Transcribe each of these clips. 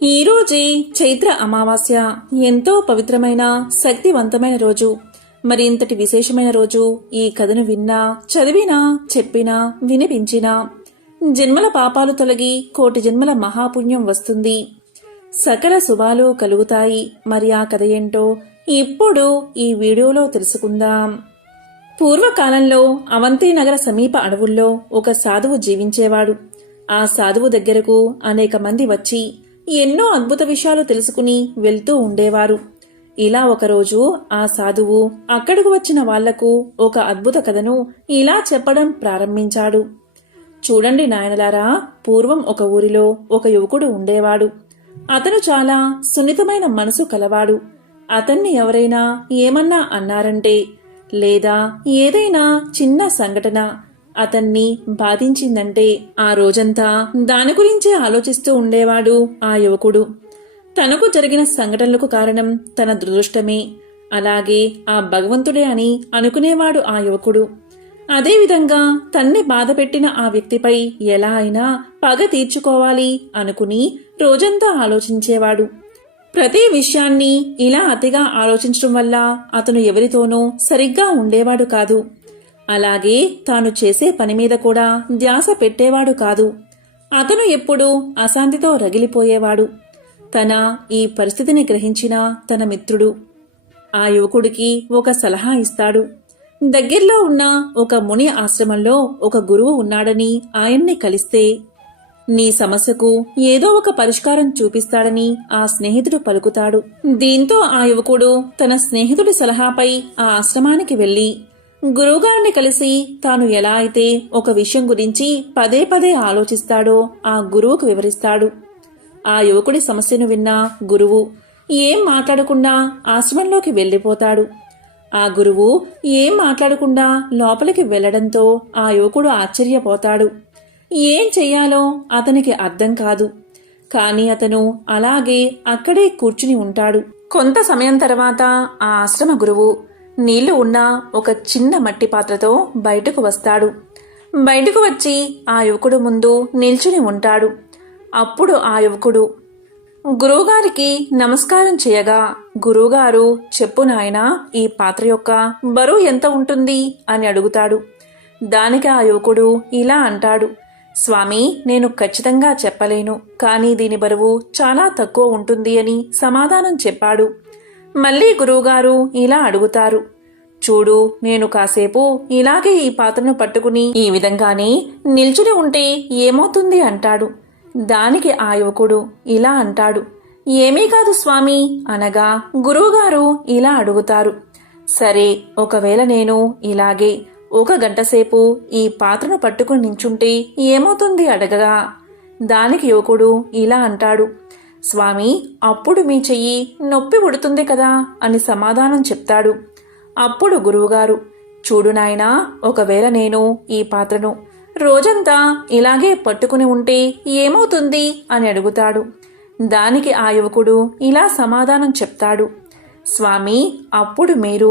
ఈరోజే చైత్ర అమావాస్య. ఎంతో పవిత్రమైన శక్తివంతమైన రోజు. మరి ఇంతటి విశేషమైన రోజు ఈ కథను విన్నా, చదివినా, చెప్పినా, వినిపించినా జన్మల పాపాలు తొలగి కోటి జన్మల మహాపుణ్యం వస్తుంది. సకల శుభాలు కలుగుతాయి. మరి ఆ కథ ఏంటో ఇప్పుడు ఈ వీడియోలో తెలుసుకుందాం. పూర్వకాలంలో అవంతి నగర సమీప అడవుల్లో ఒక సాధువు జీవించేవాడు. ఆ సాధువు దగ్గరకు అనేక మంది వచ్చి ఎన్నో అద్భుత విషయాలు తెలుసుకుని వెళ్తూ ఉండేవారు. ఇలా ఒకరోజు ఆ సాధువు అక్కడకు వచ్చిన వాళ్లకు ఒక అద్భుత కథను ఇలా చెప్పడం ప్రారంభించాడు. చూడండి నాయనలారా, పూర్వం ఒక ఊరిలో ఒక యువకుడు ఉండేవాడు. అతను చాలా సున్నితమైన మనసు కలవాడు. అతన్ని ఎవరైనా ఏమన్నా అన్నారంటే, లేదా ఏదైనా చిన్న సంఘటన అతన్ని బాధించిందంటే ఆ రోజంతా దాని గురించే ఆలోచిస్తూ ఉండేవాడు ఆ యువకుడు. తనకు జరిగిన సంఘటనలకు కారణం తన దురదృష్టమే, అలాగే ఆ భగవంతుడే అని అనుకునేవాడు ఆ యువకుడు. అదేవిధంగా తన్ని బాధపెట్టిన ఆ వ్యక్తిపై ఎలా అయినా పగ తీర్చుకోవాలి అనుకుని రోజంతా ఆలోచించేవాడు. ప్రతి విషయాన్ని ఇలా అతిగా ఆలోచించడం వల్ల అతను ఎవరితోనూ సరిగ్గా ఉండేవాడు కాదు. అలాగే తాను చేసే పని మీద కూడా ధ్యాస పెట్టేవాడు కాదు. అతను ఎప్పుడూ అశాంతితో రగిలిపోయేవాడు. తన ఈ పరిస్థితిని గ్రహించిన తన మిత్రుడు ఆ యువకుడికి ఒక సలహా ఇస్తాడు. దగ్గర్లో ఉన్న ఒక ముని ఆశ్రమంలో ఒక గురువు ఉన్నాడని ఆయన్ని కలిస్తే నీ సమస్యకు ఏదో ఒక పరిష్కారం చూపిస్తాడని ఆ స్నేహితుడు పలుకుతాడు. దీంతో ఆ యువకుడు తన స్నేహితుడి సలహాపై ఆ ఆశ్రమానికి వెళ్లి గురువుగారిని కలిసి తాను ఎలా అయితే ఒక విషయం గురించి పదే పదే ఆలోచిస్తాడో ఆ గురువుకు వివరిస్తాడు. ఆ యువకుడి సమస్యను విన్న గురువు ఏం మాట్లాడకుండా ఆశ్రమంలోకి వెళ్లిపోతాడు. ఆ గురువు ఏం మాట్లాడకుండా లోపలికి వెళ్లడంతో ఆ యువకుడు ఆశ్చర్యపోతాడు. ఏం చెయ్యాలో అతనికి అర్థం కాదు. కాని అతను అలాగే అక్కడే కూర్చుని ఉంటాడు. కొంత సమయం తర్వాత ఆ ఆశ్రమ గురువు నీళ్లు ఉన్న ఒక చిన్న మట్టి పాత్రతో బయటకు వస్తాడు. బయటకు వచ్చి ఆ యువకుడు ముందు నిల్చుని ఉంటాడు. అప్పుడు ఆ యువకుడు గురువుగారికి నమస్కారం చేయగా, గురువుగారు చెప్పు నాయనా, ఈ పాత్ర యొక్క బరువు ఎంత ఉంటుంది అని అడుగుతాడు. దానికి ఆ యువకుడు ఇలా అంటాడు, స్వామి, నేను ఖచ్చితంగా చెప్పలేను, కానీ దీని బరువు చాలా తక్కువ ఉంటుంది అని సమాధానం చెప్పాడు. మళ్లీ గురువుగారు ఇలా అడుగుతారు, చూడు, నేను కాసేపు ఇలాగే ఈ పాత్రను పట్టుకుని ఈ విధంగానే నిల్చుని ఉంటే ఏమవుతుంది అంటాడు. దానికి ఆ యువకుడు ఇలా అంటాడు, ఏమీ కాదు స్వామి అనగా గురువుగారు ఇలా అడుగుతారు, సరే, ఒకవేళ నేను ఇలాగే 1 గంటసేపు ఈ పాత్రను పట్టుకుని నించుంటే ఏమవుతుంది అడగగా, దానికి యువకుడు ఇలా అంటాడు, స్వామి, అప్పుడు మీ చెయ్యి నొప్పి పుడుతుంది కదా అని సమాధానం చెప్తాడు. అప్పుడు గురువుగారు, చూడు నాయనా, ఒకవేళ నేను ఈ పాత్రను రోజంతా ఇలాగే పట్టుకుని ఉంటే ఏమవుతుంది అని అడుగుతాడు. దానికి ఆ యువకుడు ఇలా సమాధానం చెప్తాడు, స్వామి, అప్పుడు మీరు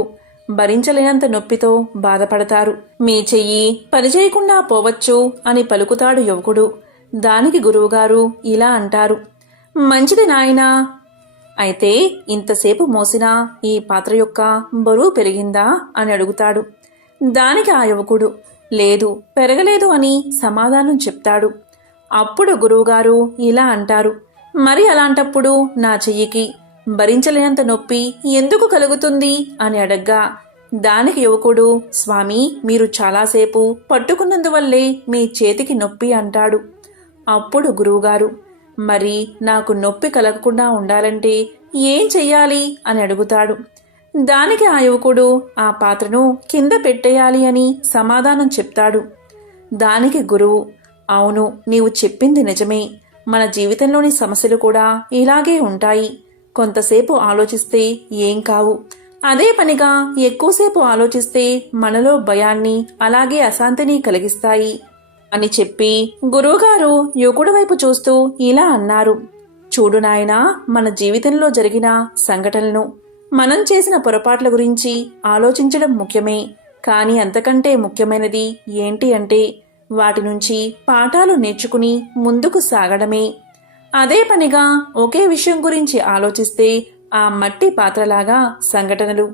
భరించలేనంత నొప్పితో బాధపడతారు. మీ చెయ్యి పనిచేయకుండా పోవచ్చు అని పలుకుతాడు యువకుడు. దానికి గురువుగారు ఇలా అంటారు, మంచిది నాయనా, అయితే ఇంతసేపు మోసినా ఈ పాత్ర యొక్క బరువు పెరిగిందా అని అడుగుతాడు. దానికి ఆ యువకుడు, లేదు, పెరగలేదు అని సమాధానం చెప్తాడు. అప్పుడు గురువుగారు ఇలా అంటారు, మరి అలాంటప్పుడు నా చెయ్యికి భరించలేనంత నొప్పి ఎందుకు కలుగుతుంది అని అడగ్గా, దానికి యువకుడు, స్వామి, మీరు చాలాసేపు పట్టుకున్నందువల్లే మీ చేతికి నొప్పి అంటాడు. అప్పుడు గురువుగారు, మరి నాకు నొప్పి కలగకుండా ఉండాలంటే ఏం చెయ్యాలి అని అడుగుతాడు. దానికి ఆ యువకుడు ఆ పాత్రను కింద పెట్టేయాలి అని సమాధానం చెప్తాడు. దానికి గురువు, అవును, నీవు చెప్పింది నిజమే. మన జీవితంలోని సమస్యలు కూడా ఇలాగే ఉంటాయి. కొంతసేపు ఆలోచిస్తే ఏం కావు. అదే పనిగా ఎక్కువసేపు ఆలోచిస్తే మనలో భయాన్ని అలాగే అశాంతిని కలిగిస్తాయి అని చెప్పి గురువుగారు యువకుడి వైపు చూస్తూ ఇలా అన్నారు, చూడు నాయనా, మన జీవితంలో జరిగిన సంఘటనలను, మనం చేసిన పొరపాట్ల గురించి ఆలోచించడం ముఖ్యమే. కానీ అంతకంటే ముఖ్యమైనది ఏంటి అంటే వాటి నుంచి పాఠాలు నేర్చుకుని ముందుకు సాగడమే. అదే పనిగా ఒకే విషయం గురించి ఆలోచిస్తే ఆ మట్టి పాత్రలాగా సంఘటనలు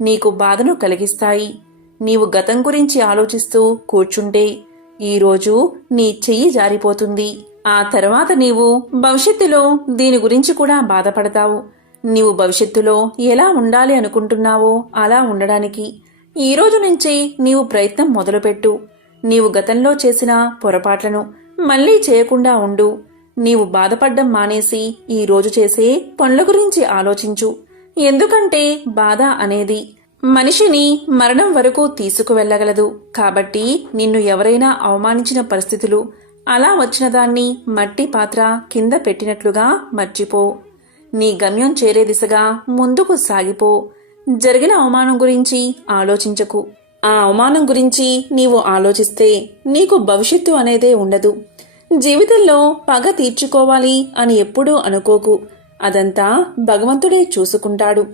నీకు బాధను కలిగిస్తాయి. నీవు గతం గురించి ఆలోచిస్తూ కూర్చుంటే ఈరోజు నీ చెయ్యి జారిపోతుంది. ఆ తర్వాత నీవు భవిష్యత్తులో దీని గురించి కూడా బాధపడతావు. నీవు భవిష్యత్తులో ఎలా ఉండాలి అనుకుంటున్నావో అలా ఉండడానికి ఈ రోజు నుంచి నీవు ప్రయత్నం మొదలుపెట్టు. నీవు గతంలో చేసిన పొరపాట్లను మళ్లీ చేయకుండా ఉండు. నీవు బాధపడ్డం మానేసి ఈ రోజు చేసే పనుల గురించి ఆలోచించు. ఎందుకంటే బాధ అనేది మనిషిని మరణం వరకు తీసుకువెళ్లగలదు. కాబట్టి నిన్ను ఎవరైనా అవమానించిన పరిస్థితులు అలా వచ్చిన దాన్ని మట్టి పాత్ర కింద పెట్టినట్లుగా మర్చిపో. నీ గమ్యం చేరే దిశగా ముందుకు సాగిపో. జరిగిన అవమానం గురించి ఆలోచించకు. ఆ అవమానం గురించి నీవు ఆలోచిస్తే నీకు భవిష్యత్తు అనేదే ఉండదు. జీవితంలో పగ తీర్చుకోవాలి అని ఎప్పుడూ అనుకోకు. అదంతా భగవంతుడే చూసుకుంటాడు.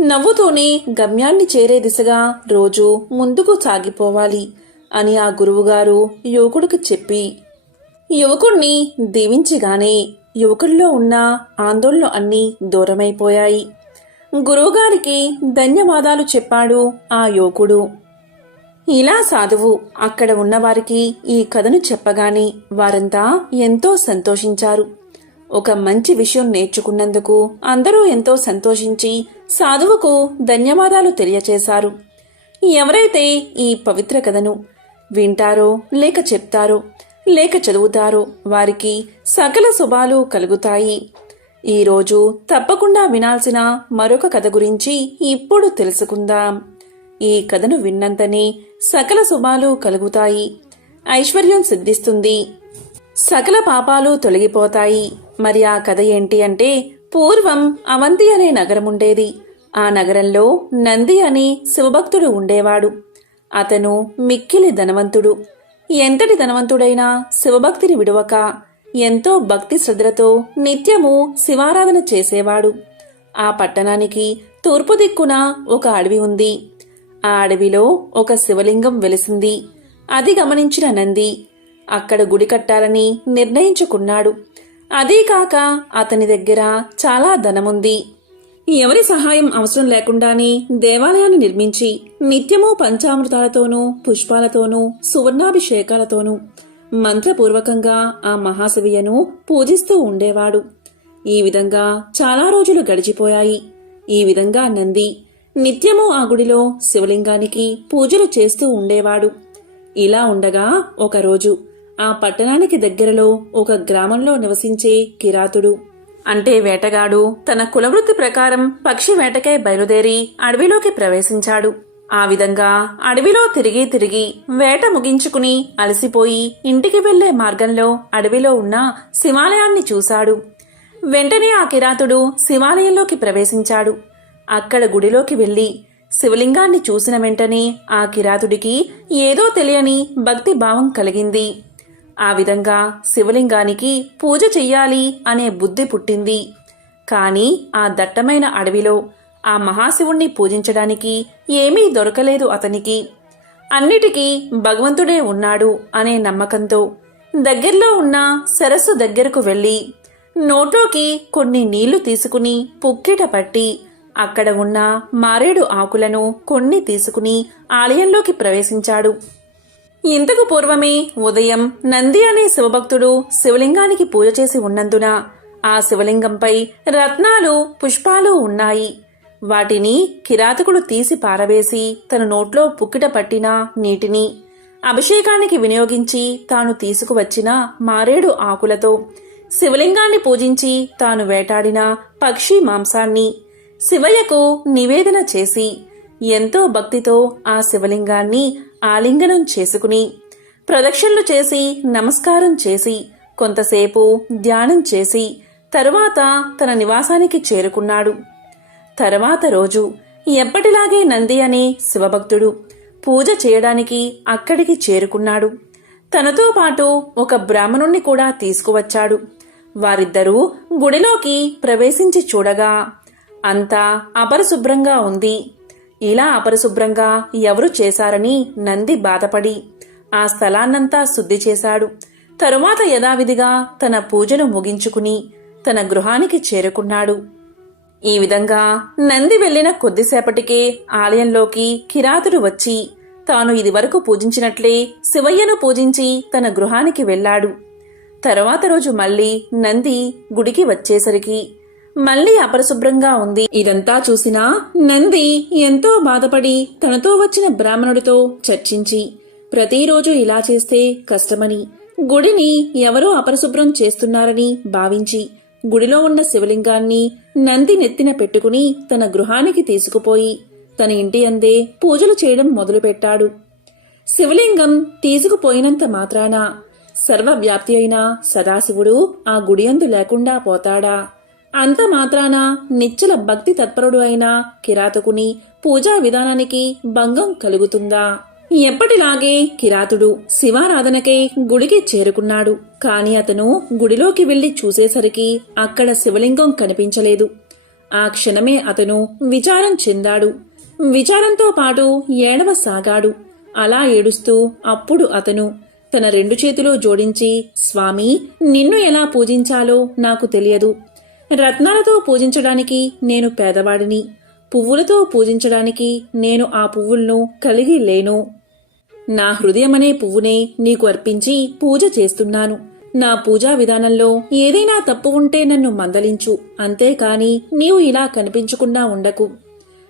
నవ్వుతూనే గమ్యాన్ని చేరే దిశగా రోజు ముందుకు సాగిపోవాలి అని ఆ గురువుగారు యువకుడికి చెప్పి యువకుణ్ణి దీవించగానే యువకుల్లో ఉన్న ఆందోళనలు అన్నీ దూరమైపోయాయి. గురువుగారికి ధన్యవాదాలు చెప్పాడు ఆ యువకుడు. ఇలా సాధువు అక్కడ ఉన్నవారికి ఈ కథను చెప్పగానే వారంతా ఎంతో సంతోషించారు. ఒక మంచి విషయం నేర్చుకున్నందుకు అందరూ ఎంతో సంతోషించి సాధువుకు ధన్యవాదాలు తెలియచేశారు. ఎవరైతే ఈ పవిత్ర కథను వింటారో లేక చెప్తారో లేక చదువుతారో వారికి సకల శుభాలు కలుగుతాయి. ఈరోజు తప్పకుండా వినాల్సిన మరొక కథ గురించి ఇప్పుడు తెలుసుకుందాం. ఈ కథను విన్నంతనే సకల శుభాలు కలుగుతాయి, ఐశ్వర్యం సిద్ధిస్తుంది, సకల పాపాలు తొలగిపోతాయి. మరి ఆ కథ ఏంటి అంటే, పూర్వం అవంతి అనే నగరముండేది. ఆ నగరంలో నంది అనే శివభక్తుడు ఉండేవాడు. అతను మిక్కిలి ధనవంతుడు. ఎంతటి ధనవంతుడైనా శివభక్తిని విడువక ఎంతో భక్తి శ్రద్ధలతో నిత్యము శివారాధన చేసేవాడు. ఆ పట్టణానికి తూర్పు దిక్కున ఒక అడవి ఉంది. ఆ అడవిలో ఒక శివలింగం వెలిసింది. అది గమనించిన నంది అక్కడ గుడి కట్టాలని నిర్ణయించుకున్నాడు. అదీకాక అతని దగ్గర చాలా ధనముంది. ఎవరి సహాయం అవసరం లేకుండానే దేవాలయాన్ని నిర్మించి నిత్యము పంచామృతాలతోనూ పుష్పాలతోనూ సువర్ణాభిషేకాలతోనూ మంత్రపూర్వకంగా ఆ మహాశివయ్యను పూజిస్తూ ఉండేవాడు. ఈ విధంగా చాలా రోజులు గడిచిపోయాయి. ఈ విధంగా నంది నిత్యము ఆ గుడిలో శివలింగానికి పూజలు చేస్తూ ఉండేవాడు. ఇలా ఉండగా ఒకరోజు ఆ పట్టణానికి దగ్గరలో ఒక గ్రామంలో నివసించే కిరాతుడు అంటే వేటగాడు తన కులవృత్తి ప్రకారం పక్షి వేటకై బయలుదేరి అడవిలోకి ప్రవేశించాడు. ఆ విధంగా అడవిలో తిరిగి తిరిగి వేట ముగించుకుని అలసిపోయి ఇంటికి వెళ్లే మార్గంలో అడవిలో ఉన్న శివాలయాన్ని చూశాడు. వెంటనే ఆ కిరాతుడు శివాలయంలోకి ప్రవేశించాడు. అక్కడ గుడిలోకి వెళ్లి శివలింగాన్ని చూసిన వెంటనే ఆ కిరాతుడికి ఏదో తెలియని భక్తి భావం కలిగింది. ఆ విధంగా శివలింగానికి పూజ చెయ్యాలి అనే బుద్ధి పుట్టింది. కాని ఆ దట్టమైన అడవిలో ఆ మహాశివుణ్ణి పూజించడానికి ఏమీ దొరకలేదు అతనికి. అన్నిటికీ భగవంతుడే ఉన్నాడు అనే నమ్మకంతో దగ్గర్లో ఉన్న సరస్సు దగ్గరకు వెళ్లి నోట్లోకి కొన్ని నీళ్లు తీసుకుని పుక్కిట పట్టి అక్కడ ఉన్న మారేడు ఆకులను కొన్ని తీసుకుని ఆలయంలోకి ప్రవేశించాడు. ఇంతకు పూర్వమే ఉదయం నంది అనే శివభక్తుడు శివలింగానికి పూజ చేసి ఉన్నందున ఆ శివలింగంపై రత్నాలు పుష్పాలు ఉన్నాయి. వాటిని కిరాతకుడు తీసి పారవేసి తన నోట్లో పుక్కిట పట్టిన నీటిని అభిషేకానికి వినియోగించి తాను తీసుకువచ్చిన మారేడు ఆకులతో శివలింగాన్ని పూజించి తాను వేటాడిన పక్షి మాంసాన్ని శివయ్యకు నివేదన చేసి ఎంతో భక్తితో ఆ శివలింగాన్ని ఆలింగనం చేసుకుని ప్రదక్షిణలు చేసి నమస్కారం చేసి కొంతసేపు ధ్యానం చేసి తరువాత తన నివాసానికి చేరుకున్నాడు. తర్వాత రోజు ఎప్పటిలాగే నంది అనే శివభక్తుడు పూజ చేయడానికి అక్కడికి చేరుకున్నాడు. తనతో పాటు ఒక బ్రాహ్మణుణ్ణి కూడా తీసుకువచ్చాడు. వారిద్దరూ గుడిలోకి ప్రవేశించి చూడగా అంతా అపరిశుభ్రంగా ఉంది. ఇలా అపరిశుభ్రంగా ఎవరు చేశారని నంది బాధపడి ఆ స్థలాన్నంతా శుద్ధి చేశాడు. తరువాత యథావిధిగా తన పూజను ముగించుకుని తన గృహానికి చేరుకున్నాడు. ఈ విధంగా నంది వెళ్లిన కొద్దిసేపటికే ఆలయంలోకి కిరాతుడు వచ్చి తాను ఇదివరకు పూజించినట్లే శివయ్యను పూజించి తన గృహానికి వెళ్ళాడు. తరువాత రోజు మళ్లీ నంది గుడికి వచ్చేసరికి మళ్లీ అపరిశుభ్రంగా ఉంది. ఇదంతా చూసినా నంది ఎంతో బాధపడి తనతో వచ్చిన బ్రాహ్మణుడితో చర్చించి ప్రతిరోజు ఇలా చేస్తే కష్టమని, గుడిని ఎవరో అపరిశుభ్రం చేస్తున్నారని భావించి గుడిలో ఉన్న శివలింగాన్ని నంది నెత్తిన పెట్టుకుని తన గృహానికి తీసుకుపోయి తన ఇంటి అందే పూజలు చేయడం మొదలుపెట్టాడు. శివలింగం తీసుకుపోయినంత మాత్రాన సర్వవ్యాప్తి అయిన సదాశివుడు ఆ గుడియందు లేకుండా పోతాడా? అంత మాత్రాన నిశ్చల భక్తి తత్పరుడు అయిన కిరాతకుని పూజా విధానానికి భంగం కలుగుతుందా? ఎప్పటిలాగే కిరాతుడు శివారాధనకై గుడికి చేరుకున్నాడు. కాని అతను గుడిలోకి వెళ్లి చూసేసరికి అక్కడ శివలింగం కనిపించలేదు. ఆ క్షణమే అతను విచారం చెందాడు. విచారంతో పాటు ఏడవసాగాడు. అలా ఏడుస్తూ అప్పుడు అతను తన 2 చేతులు జోడించి, స్వామి, నిన్ను ఎలా పూజించాలో నాకు తెలియదు. రత్నాలతో పూజించడానికి నేను పేదవాడిని, పువ్వులతో పూజించడానికి నేను ఆ పువ్వులను కలిగి లేను. నా హృదయమనే పువ్వునే నీకు అర్పించి పూజ చేస్తున్నాను. నా పూజా విధానంలో ఏదైనా తప్పు ఉంటే నన్ను మందలించు, అంతేకాని నీవు ఇలా కనిపించకుండా ఉండకు.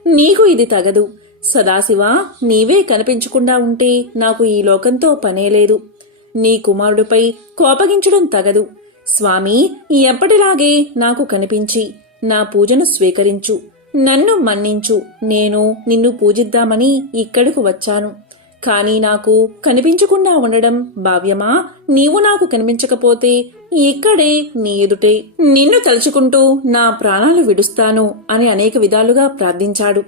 నీకు ఇది తగదు. సదాశివా, నీవే కనిపించకుండా ఉంటే నాకు ఈ లోకంతో పనేలేదు. నీ కుమారుడిపై కోపగించడం తగదు. స్వామి, ఎప్పటిలాగే నాకు కనిపించి నా పూజను స్వీకరించు, నన్ను మన్నించు. నేను నిన్ను పూజిద్దామని ఇక్కడకు వచ్చాను. కాని నాకు కనిపించకుండా ఉండడం భావ్యమా? నీవు నాకు కనిపించకపోతే ఇక్కడే నీ ఎదుటే నిన్ను తలుచుకుంటూ నా ప్రాణాలు విడుస్తాను అని అనేక విధాలుగా ప్రార్థించాడు.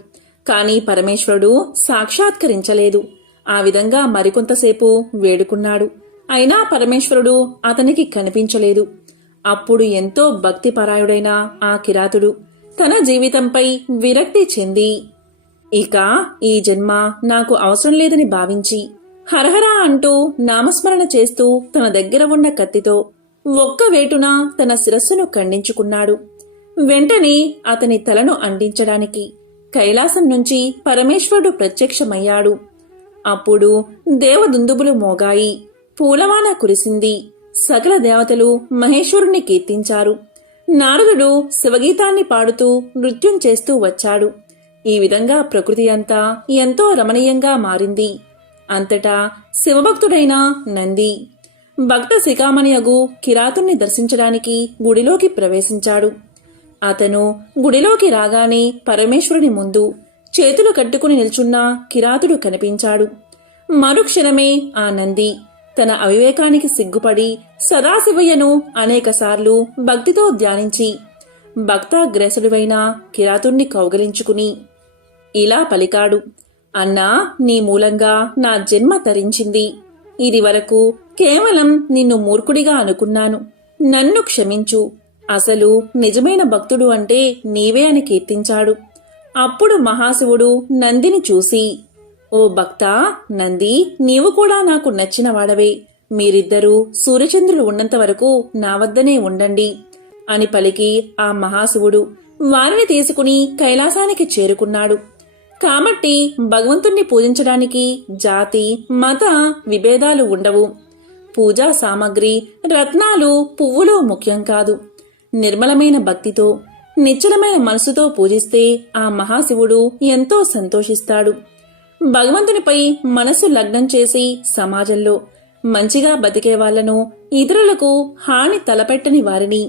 కాని పరమేశ్వరుడు సాక్షాత్కరించలేదు. ఆ విధంగా మరికొంతసేపు వేడుకున్నాడు. అయినా పరమేశ్వరుడు అతనికి కనిపించలేదు. అప్పుడు ఎంతో భక్తిపరాయుడైన ఆ కిరాతుడు తన జీవితంపై విరక్తి చెంది, ఇక ఈ జన్మ నాకు అవసరం లేదని భావించి హరహర అంటూ నామస్మరణ చేస్తూ తన దగ్గర ఉన్న కత్తితో ఒక్క వేటున తన శిరస్సును ఖండించుకున్నాడు. వెంటనే అతని తలను అంటించడానికి కైలాసం నుంచి పరమేశ్వరుడు ప్రత్యక్షమయ్యాడు. అప్పుడు దేవదుందుబులు మోగాయి, పూలవాన కురిసింది. సకల దేవతలు మహేశ్వరుణ్ణి కీర్తించారు. నారదుడు శివగీతాన్ని పాడుతూ నృత్యం చేస్తూ వచ్చాడు. ఈ విధంగా ప్రకృతి అంతా ఎంతో రమణీయంగా మారింది. అంతటా శివభక్తుడైన నంది భక్త శిఖామణియగు కిరాతుణ్ణి దర్శించడానికి గుడిలోకి ప్రవేశించాడు. అతను గుడిలోకి రాగానే పరమేశ్వరుని ముందు చేతులు కట్టుకుని నిల్చున్న కిరాతుడు కనిపించాడు. మరుక్షణమే ఆ నంది తన అవివేకానికి సిగ్గుపడి సదాశివయ్యను అనేకసార్లు భక్తితో ధ్యానించి భక్తాగ్రేసుడువైన కిరాతుణ్ణి కౌగలించుకుని ఇలా పలికాడు, అన్నా, నీ మూలంగా నా జన్మ తరించింది. ఇది వరకు కేవలం నిన్ను మూర్ఖుడిగా అనుకున్నాను. నన్ను క్షమించు. అసలు నిజమైన భక్తుడు అంటే నీవే అని కీర్తించాడు. అప్పుడు మహాశివుడు నందిని చూసి, ఓ భక్తా, నంది, నీవు కూడా నాకు నచ్చిన వాడవే. మీరిద్దరూ సూర్యచంద్రులు ఉన్నంత వరకు నా వద్దనే ఉండండి అని పలికి ఆ మహాశివుడు వారిని తీసుకుని కైలాసానికి చేరుకున్నాడు. కాబట్టి భగవంతుణ్ణి పూజించడానికి జాతి మత విభేదాలు ఉండవు. పూజా సామగ్రి, రత్నాలు, పువ్వులు ముఖ్యం కాదు. నిర్మలమైన భక్తితో, నిశ్చలమైన మనసుతో పూజిస్తే ఆ మహాశివుడు ఎంతో సంతోషిస్తాడు. భగవంతునిపై మనసు లగ్నం చేసి సమాజంలో మంచిగా బతికే వాళ్లను, ఇతరులకు హాని తలపెట్టని వారిని,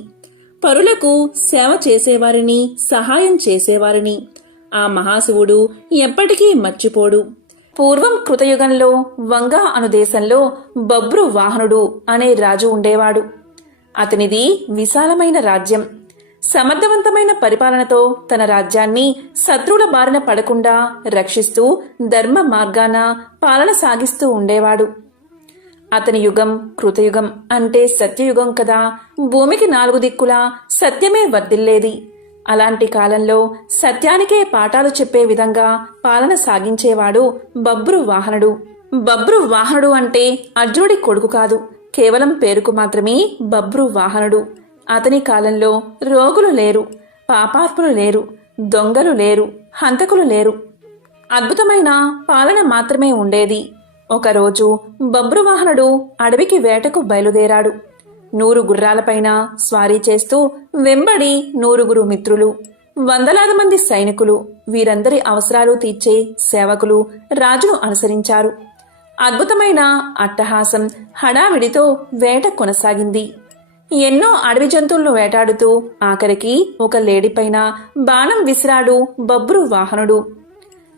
పరులకు సేవ చేసేవారిని, సహాయం చేసేవారిని ఆ మహాశివుడు ఎప్పటికీ మర్చిపోడు. పూర్వం కృతయుగంలో వంగా అను దేశంలో బబ్రు వాహనుడు అనే రాజు ఉండేవాడు. అతనిది విశాలమైన రాజ్యం. సమర్థవంతమైన పరిపాలనతో తన రాజ్యాన్ని శత్రువుల బారిన పడకుండా రక్షిస్తూ ధర్మ మార్గాన పాలన సాగిస్తూ ఉండేవాడు. అతని యుగం కృతయుగం అంటే సత్యయుగం కదా. భూమికి 4 దిక్కులా సత్యమే వర్ధిల్లేది. అలాంటి కాలంలో సత్యానికే పాఠాలు చెప్పే విధంగా పాలన సాగించేవాడు బబ్రు వాహనుడు. బబ్రు వాహనుడు అంటే అర్జునుడి కొడుకు కాదు, కేవలం పేరుకు మాత్రమే బబ్రు వాహనుడు. అతని కాలంలో రోగులు లేరు, పాపాత్ములు లేరు, దొంగలు లేరు, హంతకులు లేరు. అద్భుతమైన పాలన మాత్రమే ఉండేది. ఒకరోజు బబ్రువాహనుడు అడవికి వేటకు బయలుదేరాడు. 100 గుర్రాలపైన స్వారీ చేస్తూ వెంబడి 100 మిత్రులు, వందలాది మంది సైనికులు, వీరందరి అవసరాలు తీర్చే సేవకులు రాజును అనుసరించారు. అద్భుతమైన అట్టహాసం, హడావిడితో వేట కొనసాగింది. ఎన్నో అడవి జంతువులను వేటాడుతూ ఆఖరికి ఒక లేడీపైన బాణం విసిరాడు బబ్రు వాహనుడు.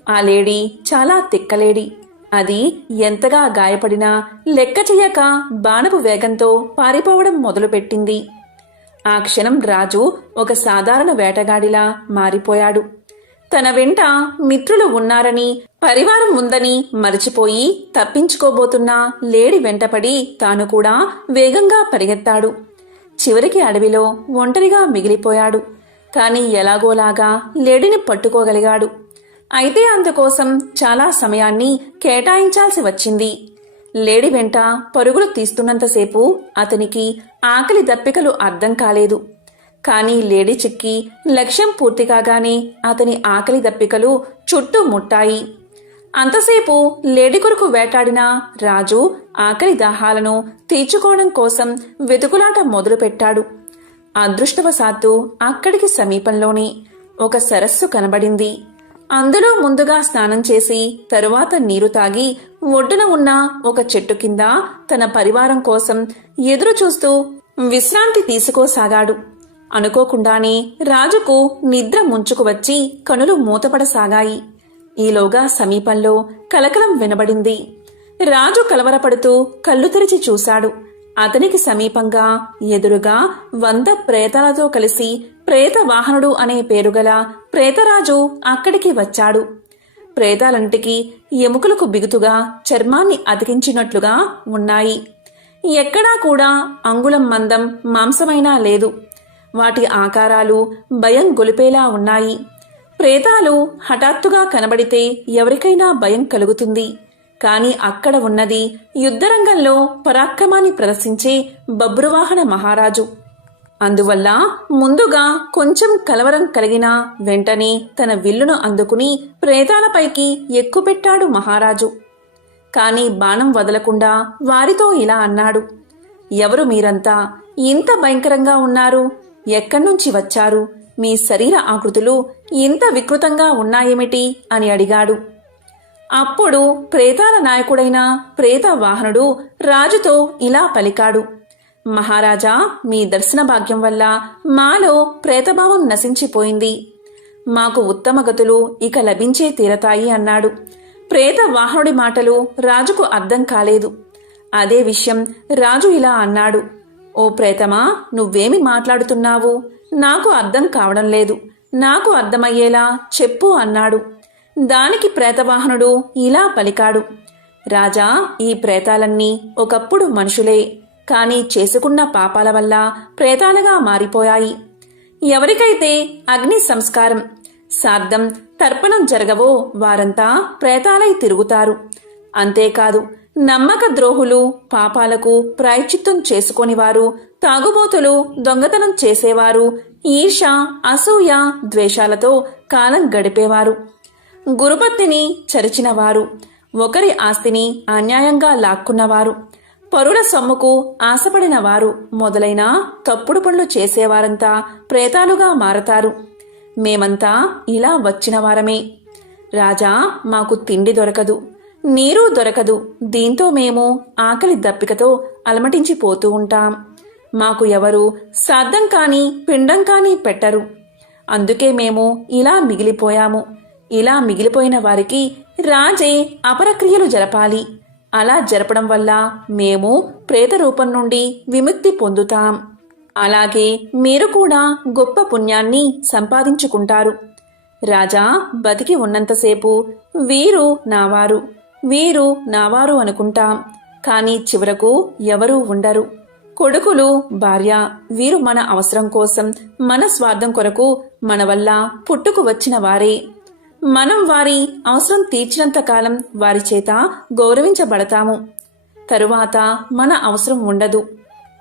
ఆ లేడీ చాలా తిక్కలేడి. అది ఎంతగా గాయపడినా లెక్క చెయ్యక బాణపు వేగంతో పారిపోవడం మొదలుపెట్టింది. ఆ క్షణం రాజు ఒక సాధారణ వేటగాడిలా మారిపోయాడు. తన వెంట మిత్రులు ఉన్నారని, పరివారం ఉందని మరిచిపోయి తప్పించుకోబోతున్న లేడి వెంటపడి తాను కూడా వేగంగా పరిగెత్తాడు. చివరికి అడవిలో ఒంటరిగా మిగిలిపోయాడు. కాని ఎలాగోలాగా లేడిని పట్టుకోగలిగాడు. అయితే అందుకోసం చాలా సమయాన్ని కేటాయించాల్సి వచ్చింది. లేడి వెంట పరుగులు తీస్తున్నంతసేపు అతనికి ఆకలి దప్పికలు అర్థం కాలేదు. కాని లేడి చిక్కి లక్ష్యం పూర్తి కాగానే అతని ఆకలి దప్పికలు చుట్టూ ముట్టాయి. అంతసేపు లేడి కొరకు వేటాడిన రాజు ఆకలి దాహాలను తీర్చుకోవడం కోసం వెతుకులాట మొదలుపెట్టాడు. అదృష్టవశాత్తు అక్కడికి సమీపంలోనే ఒక సరస్సు కనబడింది. అందులో ముందుగా స్నానం చేసి తరువాత నీరు తాగి ఒడ్డున ఉన్న ఒక చెట్టు కింద తన పరివారం కోసం ఎదురు చూస్తూ విశ్రాంతి తీసుకోసాగాడు. అనుకోకుండానే రాజుకు నిద్ర ముంచుకు వచ్చి కనులు మూతపడసాగాయి. ఈలోగా సమీపంలో కలకలం వినబడింది. రాజు కలవరపడుతూ కళ్ళు తెరిచి చూశాడు. అతనికి సమీపంగా ఎదురుగా 100 ప్రేతాలతో కలిసి ప్రేత వాహనుడు అనే పేరుగల ప్రేతరాజు అక్కడికి వచ్చాడు. ప్రేతాలంటికి ఎముకలకు బిగుతుగా చర్మాన్ని అతికించినట్లుగా ఉన్నాయి. ఎక్కడా కూడా అంగుళం మందం మాంసమైనా లేదు. వాటి ఆకారాలు భయం గొలిపేలా ఉన్నాయి. ప్రేతాలు హఠాత్తుగా కనబడితే ఎవరికైనా భయం కలుగుతుంది. కాని అక్కడ ఉన్నది యుద్ధరంగంలో పరాక్రమాన్ని ప్రదర్శించే బబ్రువాహన మహారాజు. అందువల్ల ముందుగా కొంచెం కలవరం కలిగిన వెంటనే తన విల్లును అందుకుని ప్రేతాలపైకి ఎక్కుపెట్టాడు మహారాజు. కాని బాణం వదలకుండా వారితో ఇలా అన్నాడు. ఎవరు మీరంతా? ఇంత భయంకరంగా ఉన్నారు? ఎక్కడ్నుంచి వచ్చారు? మీ శరీర ఆకృతులు ఇంత వికృతంగా ఉన్నాయేమిటి అని అడిగాడు. అప్పుడు ప్రేతాల నాయకుడైన ప్రేత వాహనుడు రాజుతో ఇలా పలికాడు. మహారాజా, మీ దర్శన భాగ్యం వల్ల మాలో ప్రేతభావం నశించిపోయింది. మాకు ఉత్తమ గతులు ఇక లభించే తీరతాయి అన్నాడు. ప్రేత వాహనుడి మాటలు రాజుకు అర్థం కాలేదు. అదే విషయం రాజు ఇలా అన్నాడు. ఓ ప్రేతమా, నువ్వేమి మాట్లాడుతున్నావు? నాకు అర్థం కావడం లేదు. నాకు అర్థమయ్యేలా చెప్పు అన్నాడు. దానికి ప్రేతవాహనుడు ఇలా పలికాడు. రాజా, ఈ ప్రేతాలన్నీ ఒకప్పుడు మనుషులే. కాని చేసుకున్న పాపాల వల్ల ప్రేతాలుగా మారిపోయాయి. ఎవరికైతే అగ్ని సంస్కారం, శ్రాద్ధం, తర్పణం జరగవో వారంతా ప్రేతాలై తిరుగుతారు. అంతేకాదు, నమ్మక ద్రోహులు, పాపాలకు ప్రాయశ్చిత్తం చేసుకోనివారు, తాగుబోతులు, దొంగతనం చేసేవారు, ఈర్ష, అసూయ, ద్వేషాలతో కాలం గడిపేవారు, గురుపత్నిని చరిచినవారు, ఒకరి ఆస్తిని అన్యాయంగా లాక్కున్నవారు, పరుల సొమ్ముకు ఆశపడిన వారు మొదలైన తప్పుడు పనులు చేసేవారంతా ప్రేతాలుగా మారతారు. మేమంతా ఇలా వచ్చిన వారమే. రాజా, మాకు తిండి దొరకదు, నీరు దొరకదు. దీంతో మేము ఆకలి దప్పికతో అలమటించిపోతూ ఉంటాం. మాకు ఎవరు శ్రాద్ధం కాని పిండం కాని పెట్టరు. అందుకే మేము ఇలా మిగిలిపోయాము. ఇలా మిగిలిపోయిన వారికి రాజే అపరక్రియలు జరపాలి. అలా జరపడం వల్ల మేము ప్రేత రూపం నుండి విముక్తి పొందుతాం. అలాగే మీరు కూడా గొప్ప పుణ్యాన్ని సంపాదించుకుంటారు. రాజా, బతికి ఉన్నంతసేపు వీరు నావారు, వీరు నావారు అనుకుంటాం. కాని చివరకు ఎవరూ ఉండరు. కొడుకులు, భార్య, వీరు మన అవసరం కోసం, మన స్వార్థం కొరకు మన వల్ల పుట్టుకు వచ్చిన వారే. మనం వారి అవసరం తీర్చినంత కాలం వారి చేత గౌరవించబడతాము. తరువాత మన అవసరం ఉండదు.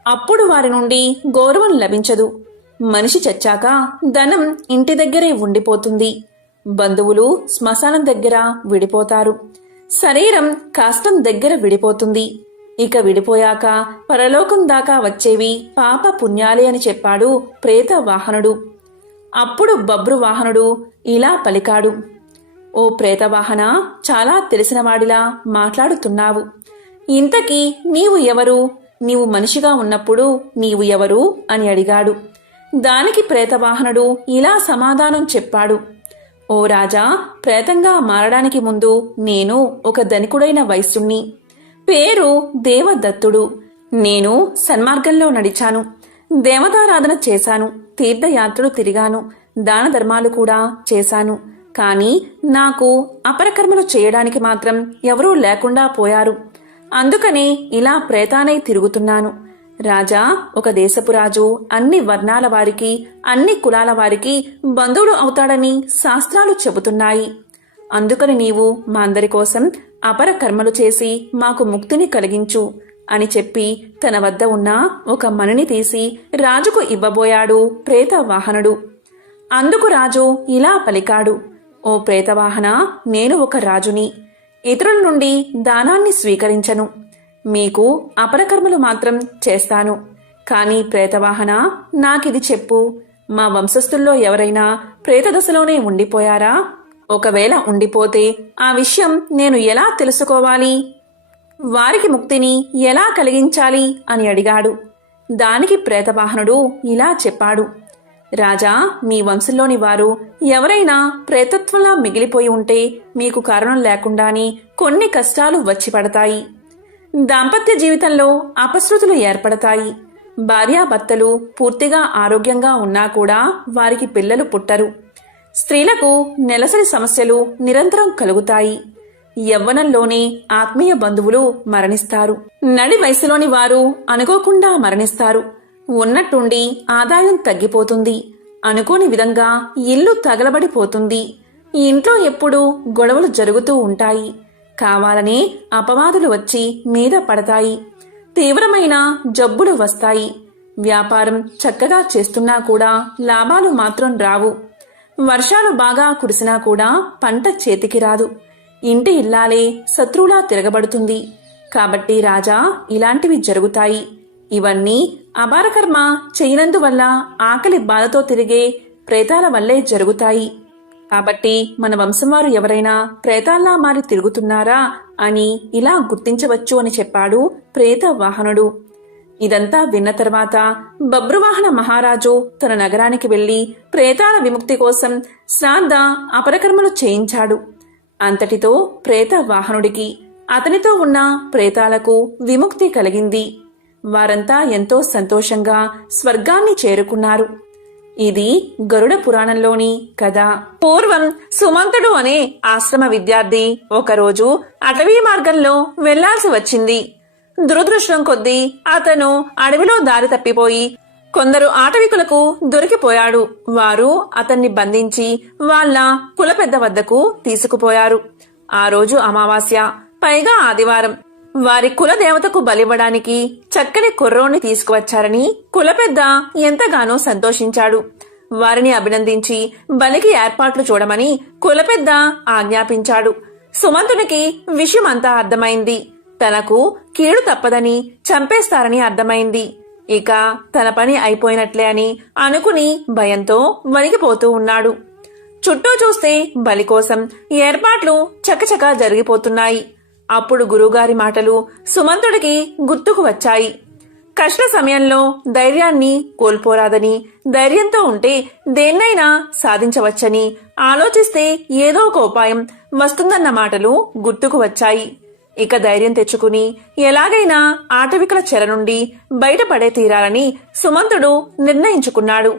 అప్పుడు వారి నుండి గౌరవం లభించదు. మనిషి చచ్చాక ధనం ఇంటి దగ్గరే ఉండిపోతుంది. బంధువులు శ్మశానం దగ్గర విడిపోతారు. శరీరం కాష్టం దగ్గర విడిపోతుంది. ఇక విడిపోయాక పరలోకం దాకా వచ్చేవి పాప పుణ్యాలే అని చెప్పాడు ప్రేత వాహనుడు. అప్పుడు బబ్రువాహనుడు ఇలా పలికాడు, ఓ ప్రేతవాహన, చాలా తెలిసినవాడిలా మాట్లాడుతున్నావు. ఇంతకీ నీవు ఎవరు? నీవు మనిషిగా ఉన్నప్పుడు నీవు ఎవరు అని అడిగాడు. దానికి ప్రేతవాహనుడు ఇలా సమాధానం చెప్పాడు, ఓ రాజా, ప్రేతంగా మారడానికి ముందు నేను ఒక ధనికుడైన వైశ్యుణ్ణి. పేరు దేవదత్తుడు. నేను సన్మార్గంలో నడిచాను, దేవతారాధన చేశాను, తీర్థయాత్రలు తిరిగాను, దాన ధర్మాలు కూడా చేశాను. కాని నాకు అపరకర్మలు చేయడానికి మాత్రం ఎవరూ లేకుండా పోయారు. అందుకనే ఇలా ప్రేతానై తిరుగుతున్నాను. రాజా, ఒక దేశపు రాజు అన్ని వర్ణాల వారికి, అన్ని కులాల వారికి బంధువుడు అవుతాడని శాస్త్రాలు చెబుతున్నాయి. అందుకని నీవు మా అందరి కోసం అపర కర్మలు చేసి మాకు ముక్తిని కలిగించు అని చెప్పి తన వద్ద ఉన్న ఒక మణిని తీసి రాజుకు ఇవ్వబోయాడు ప్రేతవాహనుడు. అందుకు రాజు ఇలా పలికాడు, ఓ ప్రేతవాహన, నేను ఒక రాజుని. ఇతరుల నుండి దానాన్ని స్వీకరించను. మీకు అపరకర్మలు మాత్రం చేస్తాను. కాని ప్రేతవాహన, నాకిది చెప్పు, మా వంశస్థుల్లో ఎవరైనా ప్రేతదశలోనే ఉండిపోయారా? ఒకవేళ ఉండిపోతే ఆ విషయం నేను ఎలా తెలుసుకోవాలి? వారికి ముక్తిని ఎలా కలిగించాలి అని అడిగాడు. దానికి ప్రేతవాహనుడు ఇలా చెప్పాడు, రాజా, మీ వంశంలోని వారు ఎవరైనా ప్రేతత్వంలా మిగిలిపోయి ఉంటే మీకు కారణం లేకుండానే కొన్ని కష్టాలు వచ్చి పడతాయి. దాంపత్య జీవితంలో అపశృతులు ఏర్పడతాయి. భార్యాభర్తలు పూర్తిగా ఆరోగ్యంగా ఉన్నా కూడా వారికి పిల్లలు పుట్టరు. స్త్రీలకు నెలసరి సమస్యలు నిరంతరం కలుగుతాయి. యవ్వనంలోనే ఆత్మీయ బంధువులు మరణిస్తారు. నడి వయసులోని వారు అనుకోకుండా మరణిస్తారు. ఉన్నట్టుండి ఆదాయం తగ్గిపోతుంది. అనుకోని విధంగా ఇల్లు తగలబడిపోతుంది. ఇంట్లో ఎప్పుడూ గొడవలు జరుగుతూ ఉంటాయి. కావాలనే అపవాదులు వచ్చి మీద పడతాయి. తీవ్రమైన జబ్బులు వస్తాయి. వ్యాపారం చక్కగా చేస్తున్నా కూడా లాభాలు మాత్రం రావు. వర్షాలు బాగా కురిసినా కూడా పంట చేతికి రాదు. ఇంటి ఇల్లాలే శత్రువులా తిరగబడుతుంది. కాబట్టి రాజా, ఇలాంటివి జరుగుతాయి. ఇవన్నీ అపారకర్మ చేయనందువల్ల ఆకలి బాధతో తిరిగే ప్రేతాల వల్లే జరుగుతాయి. కాబట్టి మన వంశం వారు ఎవరైనా ప్రేతాల్లా మారి తిరుగుతున్నారా అని ఇలా గుర్తించవచ్చు అని చెప్పాడు ప్రేతవాహనుడు. ఇదంతా విన్న తర్వాత బబ్రువాహన మహారాజు తన నగరానికి వెళ్లి ప్రేతాల విముక్తి కోసం శ్రాద్ధ అపరకర్మలు చేయించాడు. అంతటితో ప్రేతవాహనుడికి, అతనితో ఉన్న ప్రేతాలకు విముక్తి కలిగింది. వారంతా ఎంతో సంతోషంగా స్వర్గాన్ని చేరుకున్నారు. ఇది గరుడ పురాణంలోని కథ. పూర్వం సుమంతుడు అనే ఆశ్రమ విద్యార్థి ఒకరోజు అటవీ మార్గంలో వెళ్లాల్సి వచ్చింది. దురదృష్టం కొద్దీ అతను అడవిలో దారి తప్పిపోయి కొందరు ఆటవికులకు దొరికిపోయాడు. వారు అతన్ని బంధించి వాళ్ళ కులపెద్ద వద్దకు తీసుకుపోయారు. ఆ రోజు అమావాస్య, పైగా ఆదివారం. వారి కుల దేవతకు బలివ్వడానికి చక్కని కుర్రోణ్ణి తీసుకువచ్చారని కులపెద్ద ఎంతగానో సంతోషించాడు. వారిని అభినందించి బలికి ఏర్పాట్లు చూడమని కులపెద్ద ఆజ్ఞాపించాడు. సుమంతునికి విషయమంతా అర్థమైంది. తనకు కీడు తప్పదని, చంపేస్తారని అర్థమైంది. ఇక తన పని అయిపోయినట్లే అని అనుకుని భయంతో వణికిపోతూ ఉన్నాడు. చుట్టూ చూస్తే బలి కోసం ఏర్పాట్లు చకచకా జరిగిపోతున్నాయి. అప్పుడు గురువుగారి మాటలు సుమంతుడికి గుర్తుకు వచ్చాయి. కష్ట సమయంలో ధైర్యాన్ని కోల్పోరాదని, ధైర్యంతో ఉంటే దేన్నైనా సాధించవచ్చని, ఆలోచిస్తే ఏదో ఒక ఉపాయం వస్తుందన్న మాటలు గుర్తుకు వచ్చాయి. ఇక ధైర్యం తెచ్చుకుని ఎలాగైనా ఆటవికుల చెర నుండి బయటపడే తీరాలని సుమంతుడు నిర్ణయించుకున్నాడు.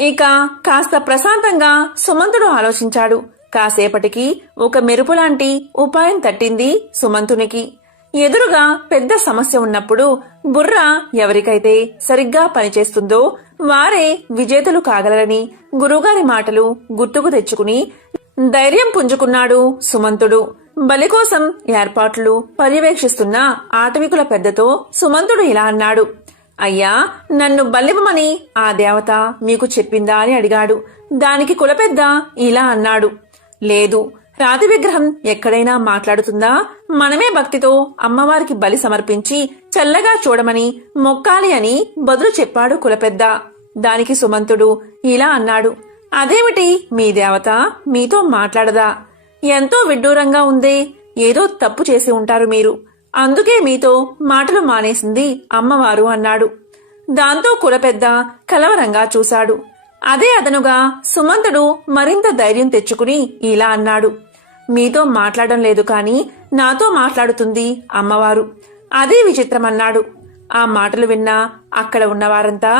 ఇక కాస్త ప్రశాంతంగా సుమంతుడు ఆలోచించాడు. కాసేపటికి ఒక మెరుపులాంటి ఉపాయం తట్టింది సుమంతునికి. ఎదురుగా పెద్ద సమస్య ఉన్నప్పుడు బుర్ర ఎవరికైతే సరిగ్గా పనిచేస్తుందో వారే విజేతలు కాగలరని గురువుగారి మాటలు గుర్తుకు తెచ్చుకుని ధైర్యం పుంజుకున్నాడు సుమంతుడు. బలి కోసం ఏర్పాట్లు పర్యవేక్షిస్తున్న ఆటవికుల పెద్దతో సుమంతుడు ఇలా అన్నాడు. అయ్యా, నన్ను బలివ్వమని ఆ దేవత మీకు చెప్పిందా అని అడిగాడు. దానికి కులపెద్ద ఇలా అన్నాడు. లేదు, రాతి విగ్రహం ఎక్కడైనా మాట్లాడుతుందా? మనమే భక్తితో అమ్మవారికి బలి సమర్పించి చల్లగా చూడమని మొక్కాలి అని బదులు చెప్పాడు కులపెద్ద. దానికి సుమంతుడు ఇలా అన్నాడు. అదేమిటి, మీ దేవత మీతో మాట్లాడదా? ఎంతో విడ్డూరంగా ఉందే. ఏదో తప్పు చేసి ఉంటారు మీరు, అందుకే మీతో మాటలు మానేసింది అమ్మవారు అన్నాడు. దాంతో కులపెద్ద కలవరంగా చూశాడు. అదే అదనుగా సుమంతుడు మరింత ధైర్యం తెచ్చుకుని ఇలా అన్నాడు. మీతో మాట్లాడడం లేదు కాని నాతో మాట్లాడుతుంది అమ్మవారు. అదే విచిత్రమన్నాడు. ఆ మాటలు విన్నా అక్కడ ఉన్నవారంతా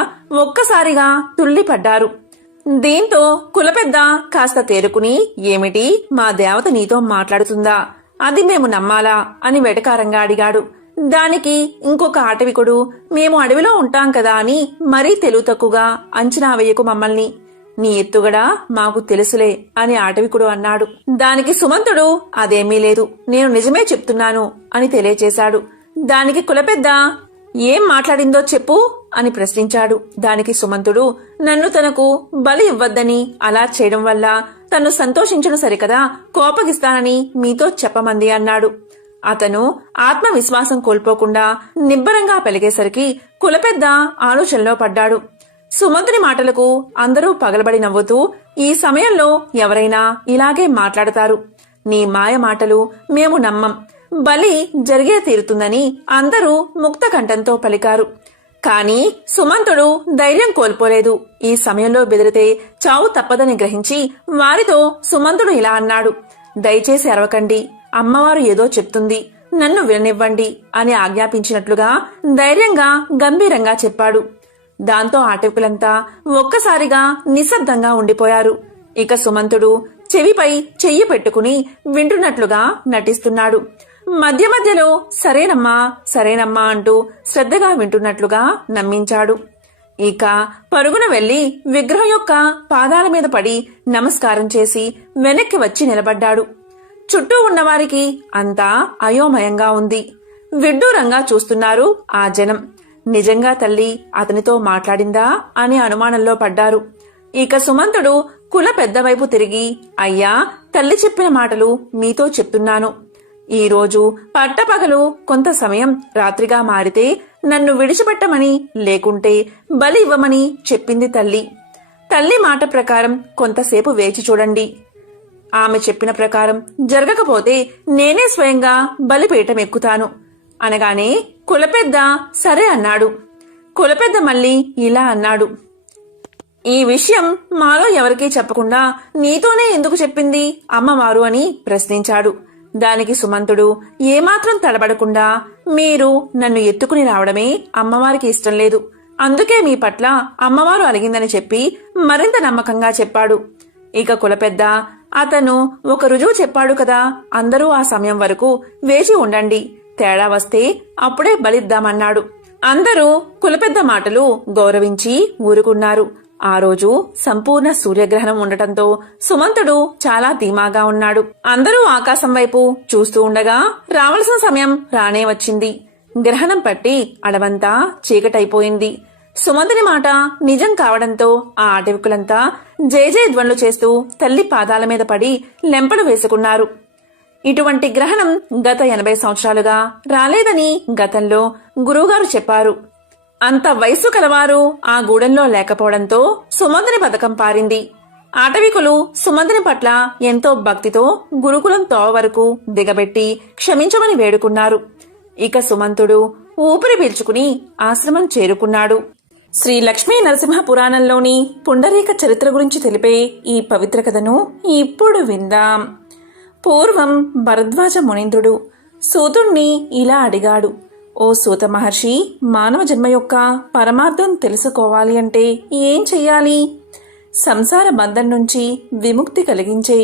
ఒక్కసారిగా తుళ్లిపడ్డారు. దీంతో కులపెద్ద కాస్త తేరుకుని, ఏమిటి, మా దేవత నీతో మాట్లాడుతుందా? అది మేము నమ్మాలా అని వెటకారంగా అడిగాడు. దానికి ఇంకొక ఆటవికుడు, మేము అడవిలో ఉంటాం కదా అని మరీ తెలుగు తక్కువగా అంచనా వేయకు మమ్మల్ని. నీ ఎత్తుగడ మాకు తెలుసులే అని ఆటవికుడు అన్నాడు. దానికి సుమంతుడు, అదేమీ లేదు, నేను నిజమే చెప్తున్నాను అని తెలియచేశాడు. దానికి కులపెద్ద, ఏం మాట్లాడిందో చెప్పు అని ప్రశ్నించాడు. దానికి సుమంతుడు, నన్ను తనకు బలి ఇవ్వద్దని అలా చేయడం వల్ల తను సంతోషించను సరికదా, కోపగిస్తానని మీతో చెప్పమంది అన్నాడు. అతను ఆత్మవిశ్వాసం కోల్పోకుండా నిబ్బరంగా పలికేసరికి కులపెద్ద ఆలోచనలో పడ్డాడు. సుమంతుని మాటలకు అందరూ పగలబడి నవ్వుతూ, ఈ సమయంలో ఎవరైనా ఇలాగే మాట్లాడతారు. నీ మాయ మాటలు మేము నమ్మం, బలి జరిగే తీరుతుందని అందరూ ముక్త కంఠంతో పలికారు. కాని సుమంతుడు ధైర్యం కోల్పోలేదు. ఈ సమయంలో బెదిరితే చావు తప్పదని గ్రహించి వారితో సుమంతుడు ఇలా అన్నాడు. దయచేసి అరవకండి, అమ్మవారు ఏదో చెప్తుంది, నన్ను విననివ్వండి అని ఆజ్ఞాపించినట్లుగా ధైర్యంగా గంభీరంగా చెప్పాడు. దాంతో ఆటవికులంతా ఒక్కసారిగా నిశ్శబ్దంగా ఉండిపోయారు. ఇక సుమంతుడు చెవిపై చెయ్యి పెట్టుకుని వింటున్నట్లుగా నటిస్తున్నాడు. మధ్య మధ్యలో సరేనమ్మా సరేనమ్మా అంటూ శ్రద్ధగా వింటున్నట్లుగా నమ్మించాడు. ఇక పరుగున వెళ్లి విగ్రహం యొక్క పాదాల మీద పడి నమస్కారం చేసి వెనక్కి వచ్చి నిలబడ్డాడు. చుట్టూ ఉన్నవారికి అంతా అయోమయంగా ఉంది. విడ్డూరంగా చూస్తున్నారు ఆ జనం. నిజంగా తల్లి అతనితో మాట్లాడిందా అని అనుమానంలో పడ్డారు. ఇక సుమంతుడు కుల పెద్దవైపు తిరిగి, అయ్యా, తల్లి చెప్పిన మాటలు మీతో చెప్తున్నాను. ఈరోజు పట్టపగలు కొంత సమయం రాత్రిగా మారితే నన్ను విడిచిపెట్టమని, లేకుంటే బలి ఇవ్వమని చెప్పింది తల్లి. తల్లి మాట ప్రకారం కొంతసేపు వేచి చూడండి. ఆమె చెప్పిన ప్రకారం జరగకపోతే నేనే స్వయంగా బలిపీఠం ఎక్కుతాను అనగానే కులపెద్ద సరే అన్నాడు. కులపెద్ద మళ్ళీ ఇలా అన్నాడు. ఈ విషయం మాలో ఎవరికీ చెప్పకుండా నీతోనే ఎందుకు చెప్పింది అమ్మవారు అని ప్రశ్నించాడు. దానికి సుమంతుడు ఏమాత్రం తడబడకుండా, మీరు నన్ను ఎత్తుకుని రావడమే అమ్మవారికి ఇష్టం లేదు, అందుకే మీ పట్ల అమ్మవారు అలిగిందని చెప్పి మరింత నమ్మకంగా చెప్పాడు. ఇక కులపెద్ద, అతను ఒక రుజువు చెప్పాడు కదా, అందరూ ఆ సమయం వరకు వేచి ఉండండి, తేడా వస్తే అప్పుడే బలిద్దామన్నాడు. అందరూ కులపెద్ద మాటలు గౌరవించి ఊరుకున్నారు. ఆ రోజు సంపూర్ణ సూర్యగ్రహణం ఉండటంతో సుమంతుడు చాలా ధీమాగా ఉన్నాడు. అందరూ ఆకాశం వైపు చూస్తూ ఉండగా రావలసిన సమయం రానే వచ్చింది. గ్రహణం పట్టి అడవంతా చీకటైపోయింది. సుమంతుని మాట నిజం కావడంతో ఆ అటవికులంతా జయ ధ్వనులు చేస్తూ తల్లి పాదాల మీద పడి లెంపలు వేసుకున్నారు. ఇటువంటి గ్రహణం గత 80 సంవత్సరాలుగా రాలేదని గతంలో గురువుగారు చెప్పారు. అంత వయస్సు కలవారు ఆ గూడెంలో లేకపోవడంతో సుమంతుని పథకం పారింది. ఆటవికులు సుమంతుని పట్ల ఎంతో భక్తితో గురుకులం తోవ వరకు దిగబెట్టి క్షమించమని వేడుకున్నారు. ఇక సుమంతుడు ఊపిరి పీల్చుకుని ఆశ్రమం చేరుకున్నాడు. శ్రీ లక్ష్మీ నరసింహ పురాణంలోని పుండరీక చరిత్ర గురించి తెలిపే ఈ పవిత్ర కథను ఇప్పుడు విందాం. పూర్వం భరద్వాజ మునీంద్రుడు సూతుణ్ణి ఇలా అడిగాడు. ఓ సూత మహర్షి, మానవ జన్మ యొక్క పరమార్థం తెలుసుకోవాలి అంటే ఏం చెయ్యాలి? సంసార బంధం నుంచి విముక్తి కలిగించే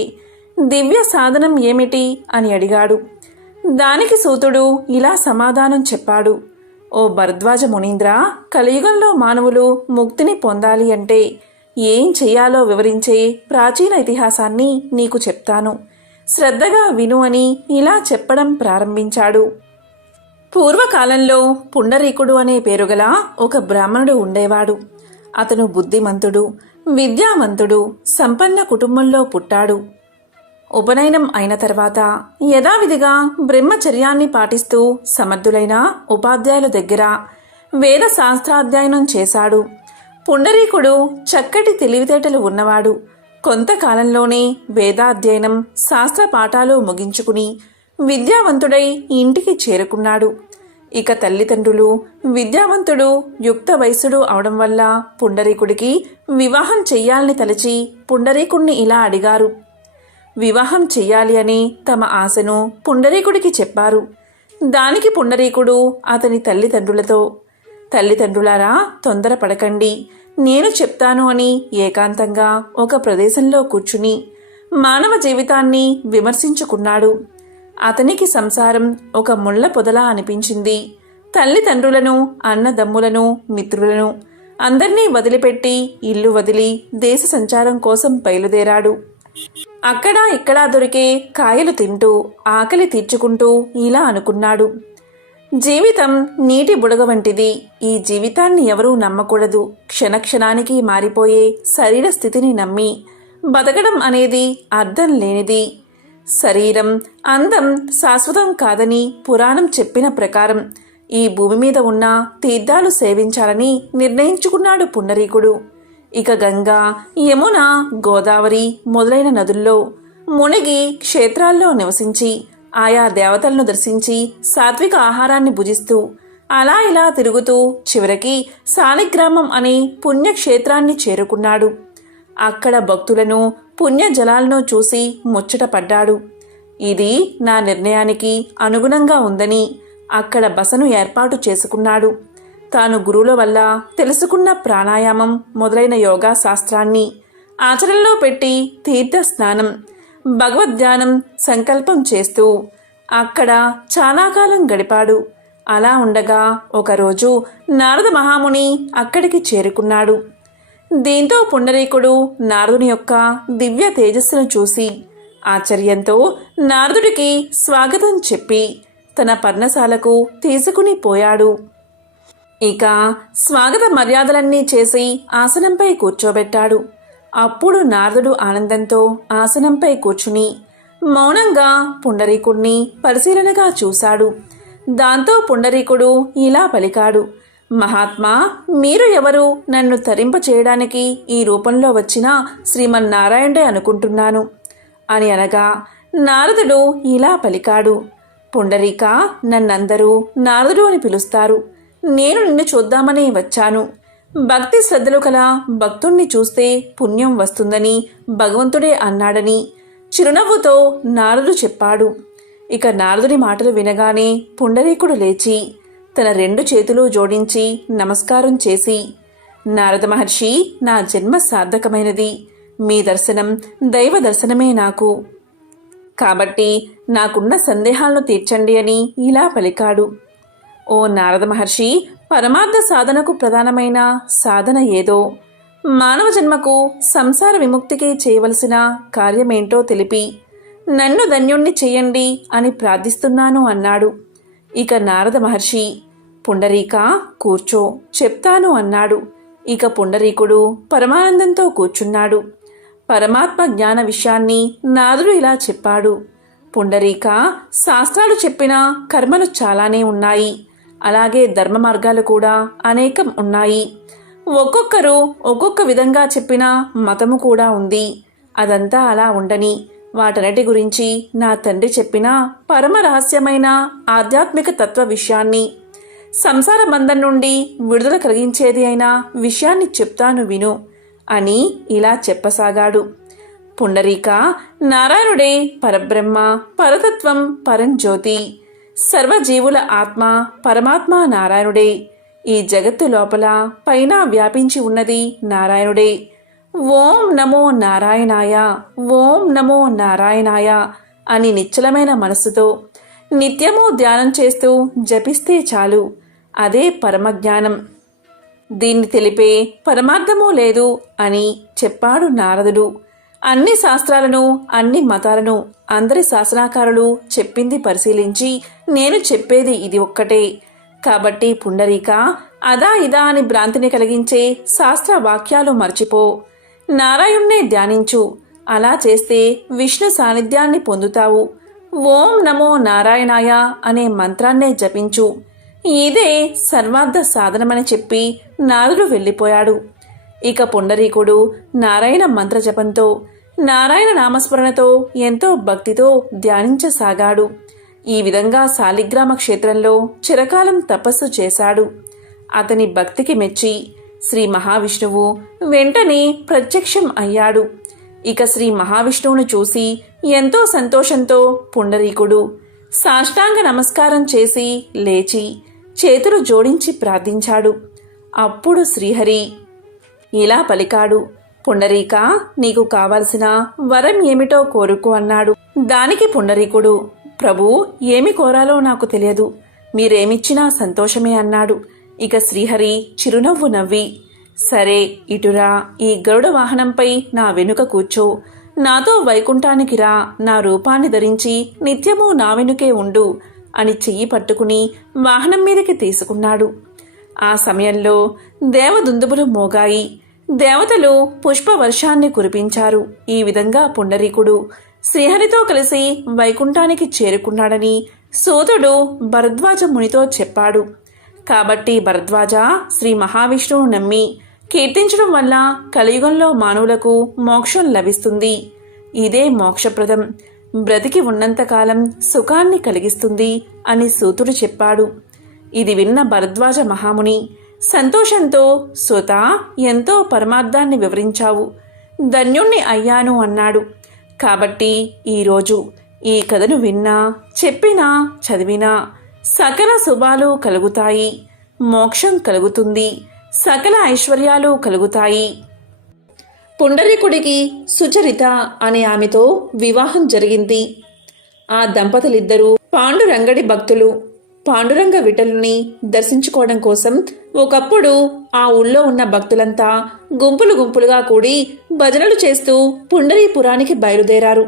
దివ్య సాధనం ఏమిటి అని అడిగాడు. దానికి సూతుడు ఇలా సమాధానం చెప్పాడు. ఓ భరద్వాజ మునీంద్ర, కలియుగంలో మానవులు ముక్తిని పొందాలి అంటే ఏం చెయ్యాలో వివరించే ప్రాచీన ఇతిహాసాన్ని నీకు చెప్తాను. శ్రద్ధగా విను అని ఇలా చెప్పడం ప్రారంభించాడు. పూర్వకాలంలో పుండరీకుడు అనే పేరుగల ఒక బ్రాహ్మణుడు ఉండేవాడు. అతను బుద్ధిమంతుడు, విద్యావంతుడు, సంపన్న కుటుంబంలో పుట్టాడు. ఉపనయనం అయిన తర్వాత యథావిధిగా బ్రహ్మచర్యాన్ని పాటిస్తూ సమర్థులైన ఉపాధ్యాయుల దగ్గర వేద శాస్త్రాధ్యయనం చేశాడు. పుండరీకుడు చక్కటి తెలివితేటలు ఉన్నవాడు. కొంతకాలంలోనే వేదాధ్యయనం, శాస్త్ర పాఠాలు ముగించుకుని విద్యావంతుడై ఇంటికి చేరుకున్నాడు. ఇక తల్లిదండ్రులు విద్యావంతుడు, యుక్త వయసుడు అవడం వల్ల పుండరీకుడికి వివాహం చెయ్యాలని తలచి పుండరీకుణ్ణి ఇలా అడిగారు. వివాహం చెయ్యాలి అని తమ ఆశను పుండరీకుడికి చెప్పారు. దానికి పుండరీకుడు అతని తల్లిదండ్రులతో, తల్లిదండ్రులారా, తొందరపడకండి, నేను చెప్తాను అని ఏకాంతంగా ఒక ప్రదేశంలో కూర్చుని మానవ జీవితాన్ని విమర్శించుకున్నాడు. అతనికి సంసారం ఒక ముళ్ళ పొదలా అనిపించింది. తల్లిదండ్రులను, అన్నదమ్ములను, మిత్రులను అందర్నీ వదిలిపెట్టి ఇల్లు వదిలి దేశ సంచారం కోసం బయలుదేరాడు. అక్కడా ఇక్కడా దొరికే కాయలు తింటూ ఆకలి తీర్చుకుంటూ ఇలా అనుకున్నాడు. జీవితం నీటి బుడగ వంటిది. ఈ జీవితాన్ని ఎవరూ నమ్మకూడదు. క్షణక్షణానికి మారిపోయే శరీర స్థితిని నమ్మి బతకడం అనేది అర్థం లేనిది. శరీరం, అందం శాశ్వతం కాదని పురాణం చెప్పిన ప్రకారం ఈ భూమి మీద ఉన్న తీర్థాలు సేవించాలని నిర్ణయించుకున్నాడు పుండరీకుడు. ఇక గంగా, యమున, గోదావరి మొదలైన నదుల్లో మునిగి క్షేత్రాల్లో నివసించి ఆయా దేవతలను దర్శించి సాత్విక ఆహారాన్ని భుజిస్తూ అలా ఇలా తిరుగుతూ చివరికి శాలిగ్రామం అనే పుణ్యక్షేత్రాన్ని చేరుకున్నాడు. అక్కడ భక్తులను, పుణ్య జలాలను చూసి ముచ్చటపడ్డాడు. ఇది నా నిర్ణయానికి అనుగుణంగా ఉందని అక్కడ బసను ఏర్పాటు చేసుకున్నాడు. తాను గురువుల వల్ల తెలుసుకున్న ప్రాణాయామం మొదలైన యోగా శాస్త్రాన్ని ఆచరణలో పెట్టి తీర్థ స్నానం, భగవద్ధ్యానం సంకల్పం చేస్తూ అక్కడ చాలా కాలం గడిపాడు. అలా ఉండగా ఒకరోజు నారద మహాముని అక్కడికి చేరుకున్నాడు. దీంతో పుండరీకుడు నారదుని యొక్క దివ్య తేజస్సును చూసి ఆశ్చర్యంతో నారదుడికి స్వాగతం చెప్పి తన పర్ణశాలకు తీసుకుని పోయాడు. ఇక స్వాగత మర్యాదలన్నీ చేసి ఆసనంపై కూర్చోబెట్టాడు. అప్పుడు నారదుడు ఆనందంతో ఆసనంపై కూర్చుని మౌనంగా పుండరీకుడిని పరిశీలనగా చూశాడు. దాంతో పుండరీకుడు ఇలా పలికాడు. మహాత్మా, మీరు ఎవరు? నన్ను తరింప చేయడానికి ఈ రూపంలో వచ్చిన శ్రీమన్నారాయణుడే అనుకుంటున్నాను అని అనగా నారదుడు ఇలా పలికాడు. పుండరీక, నన్నందరూ నారదుడు అని పిలుస్తారు. నేను నిన్ను చూద్దామని వచ్చాను. భక్తి శ్రద్ధలు కల భక్తుణ్ణి చూస్తే పుణ్యం వస్తుందని భగవంతుడే అన్నాడని చిరునవ్వుతో నారదుడు చెప్పాడు. ఇక నారదుడి మాటలు వినగానే పుండరీకుడు లేచి తన 2 చేతులు జోడించి నమస్కారం చేసి, నారద మహర్షి, నా జన్మ సార్థకమైనది. మీ దర్శనం దైవ దర్శనమే నాకు. కాబట్టి నాకున్న సందేహాలను తీర్చండి అని ఇలా పలికాడు. ఓ నారద మహర్షి, పరమార్థ సాధనకు ప్రధానమైన సాధన ఏదో, మానవ జన్మకు సంసార విముక్తికి చేయవలసిన కార్యమేంటో తెలిపి నన్ను ధన్యుణ్ణి చెయ్యండి అని ప్రార్థిస్తున్నాను అన్నాడు. ఇక నారద మహర్షి, పుండరీక, కూర్చో, చెప్తాను అన్నాడు. ఇక పుండరీకుడు పరమానందంతో కూర్చున్నాడు. పరమాత్మ జ్ఞాన విషయాన్ని నారదుడు ఇలా చెప్పాడు. పుండరీక, శాస్త్రాలు చెప్పిన కర్మలు చాలానే ఉన్నాయి. అలాగే ధర్మ మార్గాలు కూడా అనేకం ఉన్నాయి. ఒక్కొక్కరు ఒక్కొక్క విధంగా చెప్పిన మతము కూడా ఉంది. అదంతా అలా ఉండని వాటన్నిటి గురించి నా తండ్రి చెప్పిన పరమ రహస్యమైన ఆధ్యాత్మిక తత్వ విషయాన్ని, సంసార బంధం నుండి విడుదల కలిగించేది అయిన విషయాన్ని చెప్తాను విను అని ఇలా చెప్పసాగాడు. పుండరీక, నారాయణుడే పరబ్రహ్మ, పరతత్వం, పరంజ్యోతి, సర్వజీవుల ఆత్మ పరమాత్మ నారాయణుడే. ఈ జగత్తు లోపల పైన వ్యాపించి ఉన్నది నారాయణుడే. ఓం నమో నారాయణాయ, ఓం నమో నారాయణాయ అని నిశ్చలమైన మనస్సుతో నిత్యము ధ్యానం చేస్తూ జపిస్తే చాలు. అదే పరమజ్ఞానం. దీన్ని తెలిపే పరమార్థమూ లేదు అని చెప్పాడు నారదుడు. అన్ని శాస్త్రాలను, అన్ని మతాలను, అందరి శాసనాకారులు చెప్పింది పరిశీలించి నేను చెప్పేది ఇది ఒక్కటే. కాబట్టి పుండరీక, అదా ఇదా అని భ్రాంతిని కలిగించే శాస్త్ర వాక్యాలు మర్చిపో. నారాయణ్ణే ధ్యానించు. అలా చేస్తే విష్ణు సాన్నిధ్యాన్ని పొందుతావు. ఓం నమో నారాయణాయ అనే మంత్రాన్నే జపించు. ఇదే సర్వార్థ సాధనమని చెప్పి నారదుడు వెళ్ళిపోయాడు. ఇక పుండరీకుడు నారాయణ మంత్రజపంతో, నారాయణ నామస్మరణతో ఎంతో భక్తితో ధ్యానించసాగాడు. ఈ విధంగా శాలిగ్రామ క్షేత్రంలో చిరకాలం తపస్సు చేశాడు. అతని భక్తికి మెచ్చి శ్రీ మహావిష్ణువు వెంటనే ప్రత్యక్షం అయ్యాడు. ఇక శ్రీ మహావిష్ణువును చూసి ఎంతో సంతోషంతో పుండరీకుడు సాష్టాంగ నమస్కారం చేసి లేచి చేతులు జోడించి ప్రార్థించాడు. అప్పుడు శ్రీహరి ఇలా పలికాడు, పుండరీక, నీకు కావలసిన వరం ఏమిటో కోరుకో అన్నాడు. దానికి పుండరీకుడు, ప్రభూ, ఏమి కోరాలో నాకు తెలియదు, మీరేమిచ్చినా సంతోషమే అన్నాడు. ఇక శ్రీహరి చిరునవ్వు నవ్వి, సరే ఇటురా, ఈ గరుడ వాహనంపై నా వెనుక కూర్చో, నాతో వైకుంఠానికి రా, నా రూపాన్ని ధరించి నిత్యము నా వెనుకే ఉండు అని చెయ్యి పట్టుకుని వాహనం మీదకి తీసుకున్నాడు. ఆ సమయంలో దేవదుందుబులు మోగాయి. దేవతలు పుష్పవర్షాన్ని కురిపించారు. ఈ విధంగా పుండరీకుడు శ్రీహరితో కలిసి వైకుంఠానికి చేరుకున్నాడని సూతుడు భరద్వాజ మునితో చెప్పాడు. కాబట్టి భరద్వాజ శ్రీ మహావిష్ణువు నమ్మి కీర్తించడం వల్ల కలియుగంలో మానవులకు మోక్షం లభిస్తుంది. ఇదే మోక్షప్రదం, బ్రతికి ఉన్నంతకాలం సుఖాన్ని కలిగిస్తుంది అని సూతుడు చెప్పాడు. ఇది విన్న భరద్వాజ మహాముని సంతోషంతో, సూత, ఎంతో పరమార్థాన్ని వివరించావు, ధన్యుణ్ణి అయ్యాను అన్నాడు. కాబట్టి ఈరోజు ఈ కథను విన్నా, చెప్పినా, చదివినా సకల శుభాలు కలుగుతాయి, మోక్షం కలుగుతుంది, సకల ఐశ్వర్యాలు కలుగుతాయి. పుండరీకుడికి సుచరిత అనే ఆమెతో వివాహం జరిగింది. ఆ దంపతులిద్దరూ పాండురంగడి భక్తులు. పాండురంగ విఠలుని దర్శించుకోవడం కోసం ఒకప్పుడు ఆ ఊళ్ళో ఉన్న భక్తులంతా గుంపులు గుంపులుగా కూడి భజనలు చేస్తూ పుండరీపురానికి బయలుదేరారు.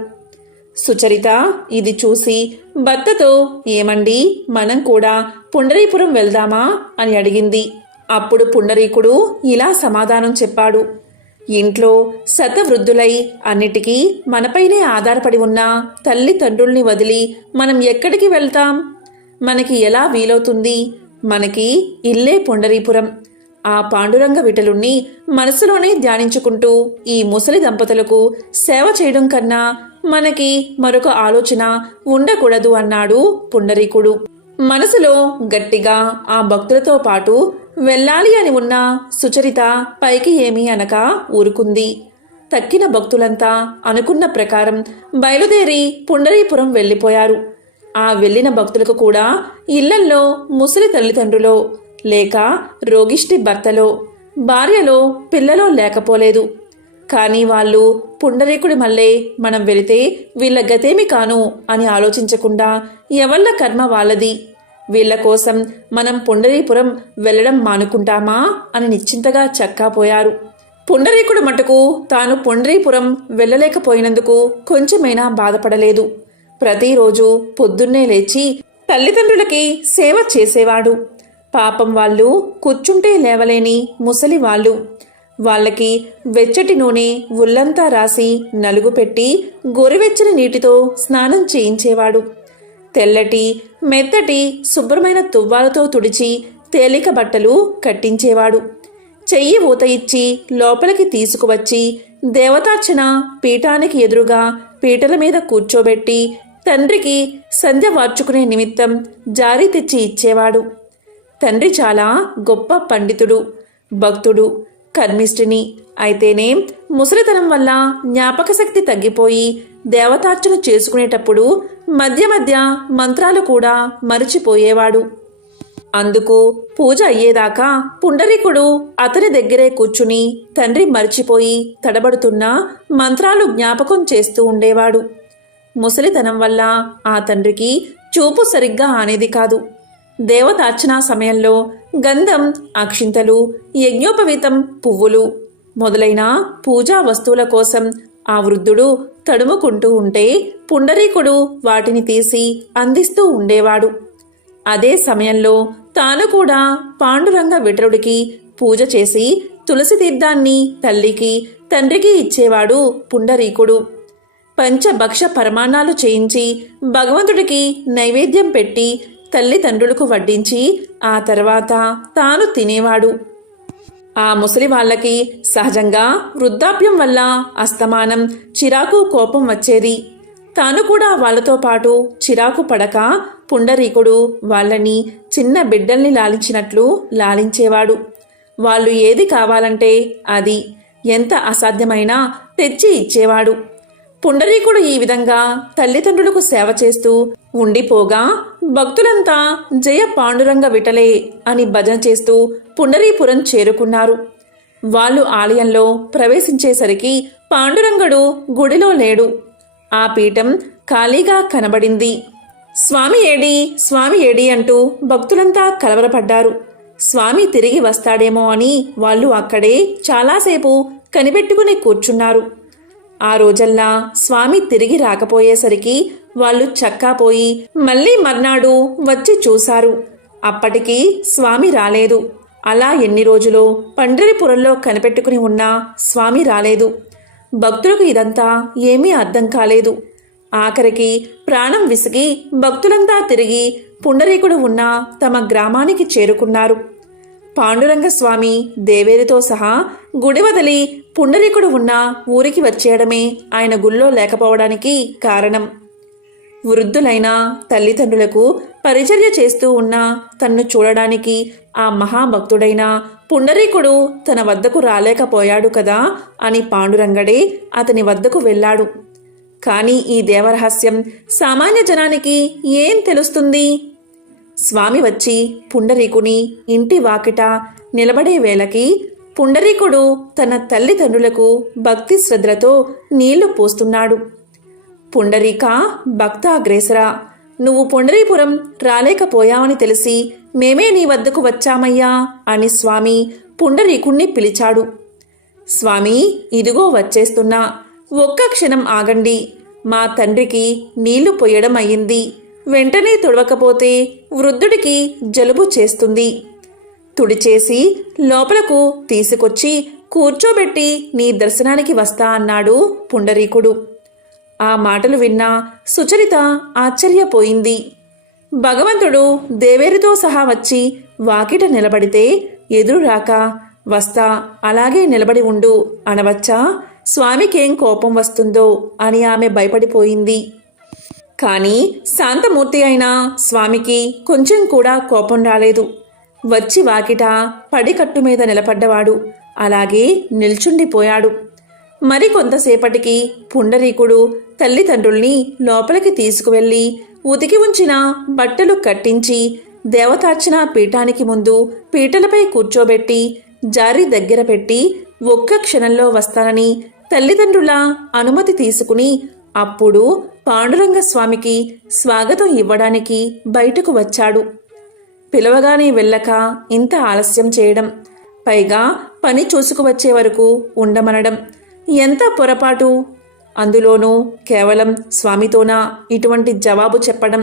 సుచరిత ఇది చూసి భర్తతో, ఏమండి, మనం కూడా పుండరీపురం వెళ్దామా అని అడిగింది. అప్పుడు పుండరీకుడు ఇలా సమాధానం చెప్పాడు, ఇంట్లో శతవృద్ధులై అన్నిటికీ మనపైనే ఆధారపడి ఉన్న తల్లిదండ్రుల్ని వదిలి మనం ఎక్కడికి వెళ్తాం? మనకి ఎలా వీలవుతుంది? మనకి ఇల్లే పుండరీపురం. ఆ పాండురంగ విఠలుణ్ణి మనసులోనే ధ్యానించుకుంటూ ఈ ముసలి దంపతులకు సేవ చేయడం కన్నా మనకి మరొక ఆలోచన ఉండకూడదు అన్నాడు పుండరీకుడు. మనసులో గట్టిగా ఆ భక్తులతో పాటు వెళ్ళాలి అని ఉన్న సుచరిత పైకి ఏమీ అనక ఊరుకుంది. తక్కిన భక్తులంతా అనుకున్న ప్రకారం బయలుదేరి పుండరీపురం వెళ్ళిపోయారు. ఆ వెళ్ళిన భక్తులకు కూడా ఇళ్లల్లో ముసలి తల్లిదండ్రులో, లేక రోగిష్టి భర్తలో, భార్యలో, పిల్లలో లేకపోలేదు. కానీ వాళ్ళు పుండరీకుడి మళ్ళే మనం వెళితే వీళ్ళ గతేమి కాను అని ఆలోచించకుండా ఎవళ్ళ కర్మ వాళ్ళది, వీళ్ల కోసం మనం పుండరీపురం వెళ్లడం మానుకుంటామా అని నిశ్చింతగా చక్కాపోయారు. పుండరీకుడు మటుకు తాను పుండరీపురం వెళ్ళలేకపోయినందుకు కొంచెమైనా బాధపడలేదు. ప్రతిరోజు పొద్దున్నే లేచి తల్లిదండ్రులకి సేవ చేసేవాడు. పాపం వాళ్ళు కూర్చుంటే లేవలేని ముసలి వాళ్ళు. వాళ్ళకి వెచ్చటి నూనె ఒళ్ళంతా రాసి నలుగు పెట్టి గోరువెచ్చని నీటితో స్నానం చేయించేవాడు. తెల్లటి, మెత్తటి, శుభ్రమైన తువ్వాలతో తుడిచి తేలిక బట్టలు కట్టించేవాడు. చెయ్యి ఊత ఇచ్చి లోపలికి తీసుకువచ్చి దేవతార్చన పీఠానికి ఎదురుగా పీటల మీద కూర్చోబెట్టి తండ్రికి సంధ్య వార్చుకునే నిమిత్తం జారీ తెచ్చి ఇచ్చేవాడు. తండ్రి చాలా గొప్ప పండితుడు, భక్తుడు, కర్మిష్ఠిని అయితేనే ముసలితనం వల్ల జ్ఞాపక శక్తి తగ్గిపోయి దేవతార్చన చేసుకునేటప్పుడు మధ్య మధ్య మంత్రాలు కూడా మరిచిపోయేవాడు. అందుకు పూజ అయ్యేదాకా పుండరీకుడు అతని దగ్గరే కూర్చుని తండ్రి మరిచిపోయి తడబడుతున్న మంత్రాలు జ్ఞాపకం చేస్తూ ఉండేవాడు. ముసలితనం వల్ల ఆ తండ్రికి చూపు సరిగ్గా ఆనేది కాదు. దేవతార్చనా సమయంలో గంధం, అక్షింతలు, యజ్ఞోపవీతం, పువ్వులు మొదలైన పూజా వస్తువుల కోసం ఆ వృద్ధుడు తడుముకుంటూ ఉంటే పుండరీకుడు వాటిని తీసి అందిస్తూ ఉండేవాడు. అదే సమయంలో తాను కూడా పాండురంగ విఠలుడికి పూజ చేసి తులసి తీర్థాన్ని తల్లికి తండ్రికి ఇచ్చేవాడు పుండరీకుడు. పంచభక్ష పరమాన్నాలు చేయించి భగవంతుడికి నైవేద్యం పెట్టి తల్లిదండ్రులకు వడ్డించి ఆ తర్వాత తాను తినేవాడు. ఆ ముసలి వాళ్ళకి సహజంగా వృద్ధాప్యం వల్ల అస్తమానం చిరాకు కోపం వచ్చేది. తాను కూడా వాళ్లతో పాటు చిరాకు పడక పుండరీకుడు వాళ్ళని చిన్న బిడ్డల్ని లాలించినట్లు లాలించేవాడు. వాళ్ళు ఏది కావాలంటే అది ఎంత అసాధ్యమైనా తెచ్చి ఇచ్చేవాడు. పుండరీకుడు ఈ విధంగా తల్లిదండ్రులకు సేవ చేస్తూ ఉండిపోగా భక్తులంతా జయ పాండురంగ విఠలే అని భజన చేస్తూ పుండరీపురం చేరుకున్నారు. వాళ్ళు ఆలయంలో ప్రవేశించేసరికి పాండురంగడు గుడిలో లేడు. ఆ పీఠం ఖాళీగా కనబడింది. స్వామి ఏడి, స్వామి ఏడి అంటూ భక్తులంతా కలవరపడ్డారు. స్వామి తిరిగి వస్తాడేమో అని వాళ్ళు అక్కడే చాలాసేపు కనిపెట్టుకుని కూర్చున్నారు. ఆ రోజల్లా స్వామి తిరిగి రాకపోయేసరికి వాళ్ళు చక్కాపోయి మళ్ళీ మర్నాడు వచ్చి చూశారు. అప్పటికి స్వామి రాలేదు. అలా ఎన్ని రోజులో పండరిపురంలో కనిపెట్టుకుని ఉన్నా స్వామి రాలేదు. భక్తులకు ఇదంతా ఏమీ అర్థం కాలేదు. ఆఖరికి ప్రాణం విసిగి భక్తులంతా తిరిగి పుండరీకుడు ఉన్న తమ గ్రామానికి చేరుకున్నారు. పాండురంగ స్వామి దేవేరితో సహా గుడి వదిలి పుండరీకుడు ఉన్న ఊరికి వచ్చేయడమే ఆయన గుళ్ళో లేకపోవడానికి కారణం. వృద్ధులైన తల్లిదండ్రులకు పరిచర్య చేస్తూ ఉన్న తన్ను చూడడానికి ఆ మహాభక్తుడైన పుండరీకుడు తన వద్దకు రాలేకపోయాడు కదా అని పాండురంగడే అతని వద్దకు వెళ్ళాడు. కాని ఈ దేవరహస్యం సామాన్య జనానికి ఏం తెలుస్తుంది? స్వామి వచ్చి పుండరీకుని ఇంటి వాకిట నిలబడే వేళకి పుండరీకుడు తన తల్లిదండ్రులకు భక్తి శ్రద్ధలతో నీళ్లు పోస్తున్నాడు. పుండరీక భక్తాగ్రేసరా, నువ్వు పుండరీపురం రాలేకపోయావని తెలిసి మేమే నీ వద్దకు వచ్చామయ్యా అని స్వామి పుండరీకుణ్ణి పిలిచాడు. స్వామి, ఇదిగో వచ్చేస్తున్నా, ఒక్క క్షణం ఆగండి. మా తండ్రికి నీళ్లు పొయ్యడం అయ్యింది. వెంటనే తుడవకపోతే వృద్ధుడికి జలుబు చేస్తుంది. తుడిచేసి లోపలకు తీసుకొచ్చి కూర్చోబెట్టి నీ దర్శనానికి వస్తా అన్నాడు పుండరీకుడు. ఆ మాటలు విన్న సుచరిత ఆశ్చర్యపోయింది. భగవంతుడు దేవేరితో సహా వచ్చి వాకిట నిలబడితే ఎదురు రాక వస్తా అలాగే నిలబడి ఉండు అనవచ్చా? స్వామికేం కోపం వస్తుందో అని ఆమె భయపడిపోయింది. కాని శాంతమూర్తి అయిన స్వామికి కొంచెం కూడా కోపం రాలేదు. వచ్చి వాకిట పడికట్టు మీద నిలబడ్డవాడు అలాగే నిల్చుండిపోయాడు. మరి కొంతసేపటికి పుండరీకుడు తల్లిదండ్రుల్ని లోపలికి తీసుకువెళ్లి ఉతికి ఉంచిన బట్టలు కట్టించి దేవతార్చన పీఠానికి ముందు పీటలపై కూర్చోబెట్టి జారి దగ్గర పెట్టి ఒక్క క్షణంలో వస్తానని తల్లిదండ్రుల అనుమతి తీసుకుని అప్పుడు పాండురంగ స్వామికి స్వాగతం ఇవ్వడానికి బయటకు వచ్చాడు. పిలవగానే వెళ్ళక ఇంత ఆలస్యం చేయడం, పైగా పని చూసుకువచ్చే వరకు ఉండమనడం ఎంత పొరపాటు! అందులోనూ కేవలం స్వామితోనా ఇటువంటి జవాబు చెప్పడం?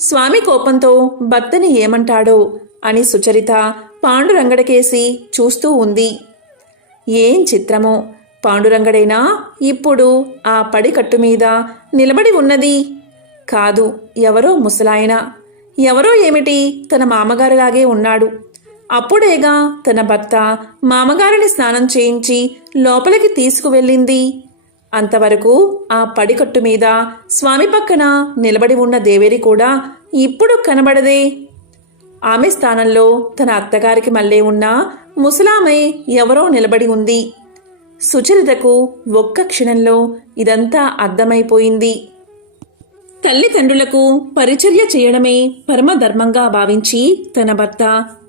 స్వామి కోపంతో భర్తని ఏమంటాడో అని సుచరిత పాండురంగడికేసి చూస్తూ ఉంది. ఏం చిత్రమో! పాండురంగడేనా ఇప్పుడు ఆ పడికట్టు మీద నిలబడి ఉన్నది? కాదు, ఎవరో ముసలాయన. ఎవరో ఏమిటి, తన మామగారిలాగే ఉన్నాడు. అప్పుడేగా తన భర్త మామగారిని స్నానం చేయించి లోపలికి తీసుకువెళ్ళింది. అంతవరకు ఆ పడికట్టు మీద స్వామి పక్కన నిలబడి ఉన్న దేవేరి కూడా ఇప్పుడు కనబడదే. ఆమె స్థానంలో తన అత్తగారికి మళ్ళీ ఉన్న ముసలామె ఎవరో నిలబడి ఉంది. సుచరితకు ఒక్క క్షణంలో ఇదంతా అర్థమైపోయింది. తల్లిదండ్రులకు పరిచర్య చేయడమే పరమధర్మంగా భావించి తన భర్త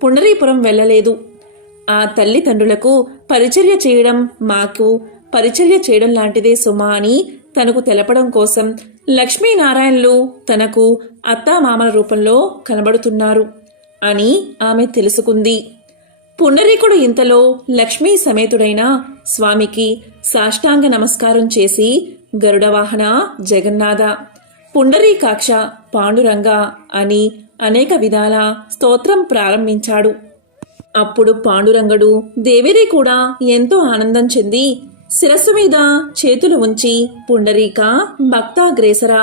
పుండరీపురం వెళ్ళలేదు. ఆ తల్లిదండ్రులకు పరిచర్య చేయడం మాకు పరిచర్య చేయడం లాంటిదే సుమా అని తనకు తెలపడం కోసం లక్ష్మీనారాయణలు తనకు అత్తామామల రూపంలో కనబడుతున్నారు అని ఆమె తెలుసుకుంది. పుండరీకుడు ఇంతలో లక్ష్మీ సమేతుడైన స్వామికి సాష్టాంగ నమస్కారం చేసి గరుడవాహన జగన్నాథ, పుండరీకాక్ష, పాండురంగ అని అనేక విధాల స్తోత్రం ప్రారంభించాడు. అప్పుడు పాండురంగడు దేవిరి కూడా ఎంతో ఆనందం చెంది శిరస్సు మీద చేతులు ఉంచి, పుండరీక భక్తాగ్రేసర,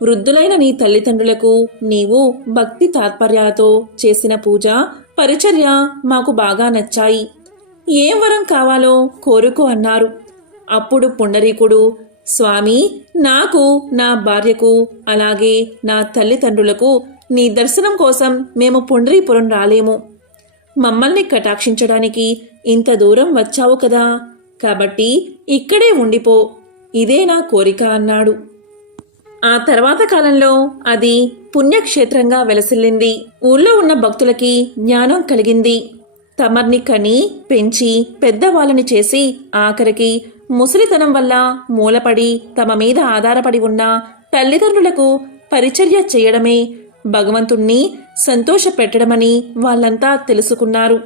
వృద్ధులైన నీ తల్లిదండ్రులకు నీవు భక్తి తాత్పర్యాలతో చేసిన పూజ పరిచర్య మాకు బాగా నచ్చాయి. ఏం వరం కావాలో కోరుకో అన్నారు. అప్పుడు పుండరీకుడు, స్వామి, నాకు, నా భార్యకు, అలాగే నా తల్లిదండ్రులకు నీ దర్శనం కోసం మేము పుండరీపురం రాలేము. మమ్మల్ని కటాక్షించడానికి ఇంత దూరం వచ్చావు కదా, కాబట్టి ఇక్కడే ఉండిపో, ఇదే నా కోరిక అన్నాడు. ఆ తర్వాత కాలంలో అది పుణ్యక్షేత్రంగా వెలసిల్లింది. ఊళ్ళో ఉన్న భక్తులకి జ్ఞానం కలిగింది. తమర్ని కని పెంచి పెద్దవాళ్ళని చేసి ఆఖరికి ముసలితనం వల్ల మూలపడి తమ మీద ఆధారపడి ఉన్న తల్లిదండ్రులకు పరిచర్య చేయడమే భగవంతుణ్ణి సంతోషపెట్టడమని వాళ్ళంతా తెలుసుకున్నారు.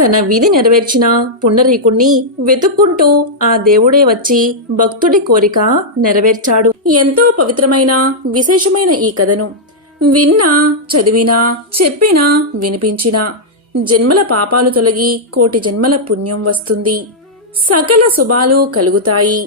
తన విధి నెరవేర్చిన పుండరీకుణ్ణి వెతుక్కుంటూ ఆ దేవుడే వచ్చి భక్తుడి కోరిక నెరవేర్చాడు. ఎంతో పవిత్రమైన విశేషమైన ఈ కథను విన్నా, చదివినా, చెప్పినా, వినిపించినా జన్మల పాపాలు తొలగి కోటి జన్మల పుణ్యం వస్తుంది. సకల శుభాలు కలుగుతాయి.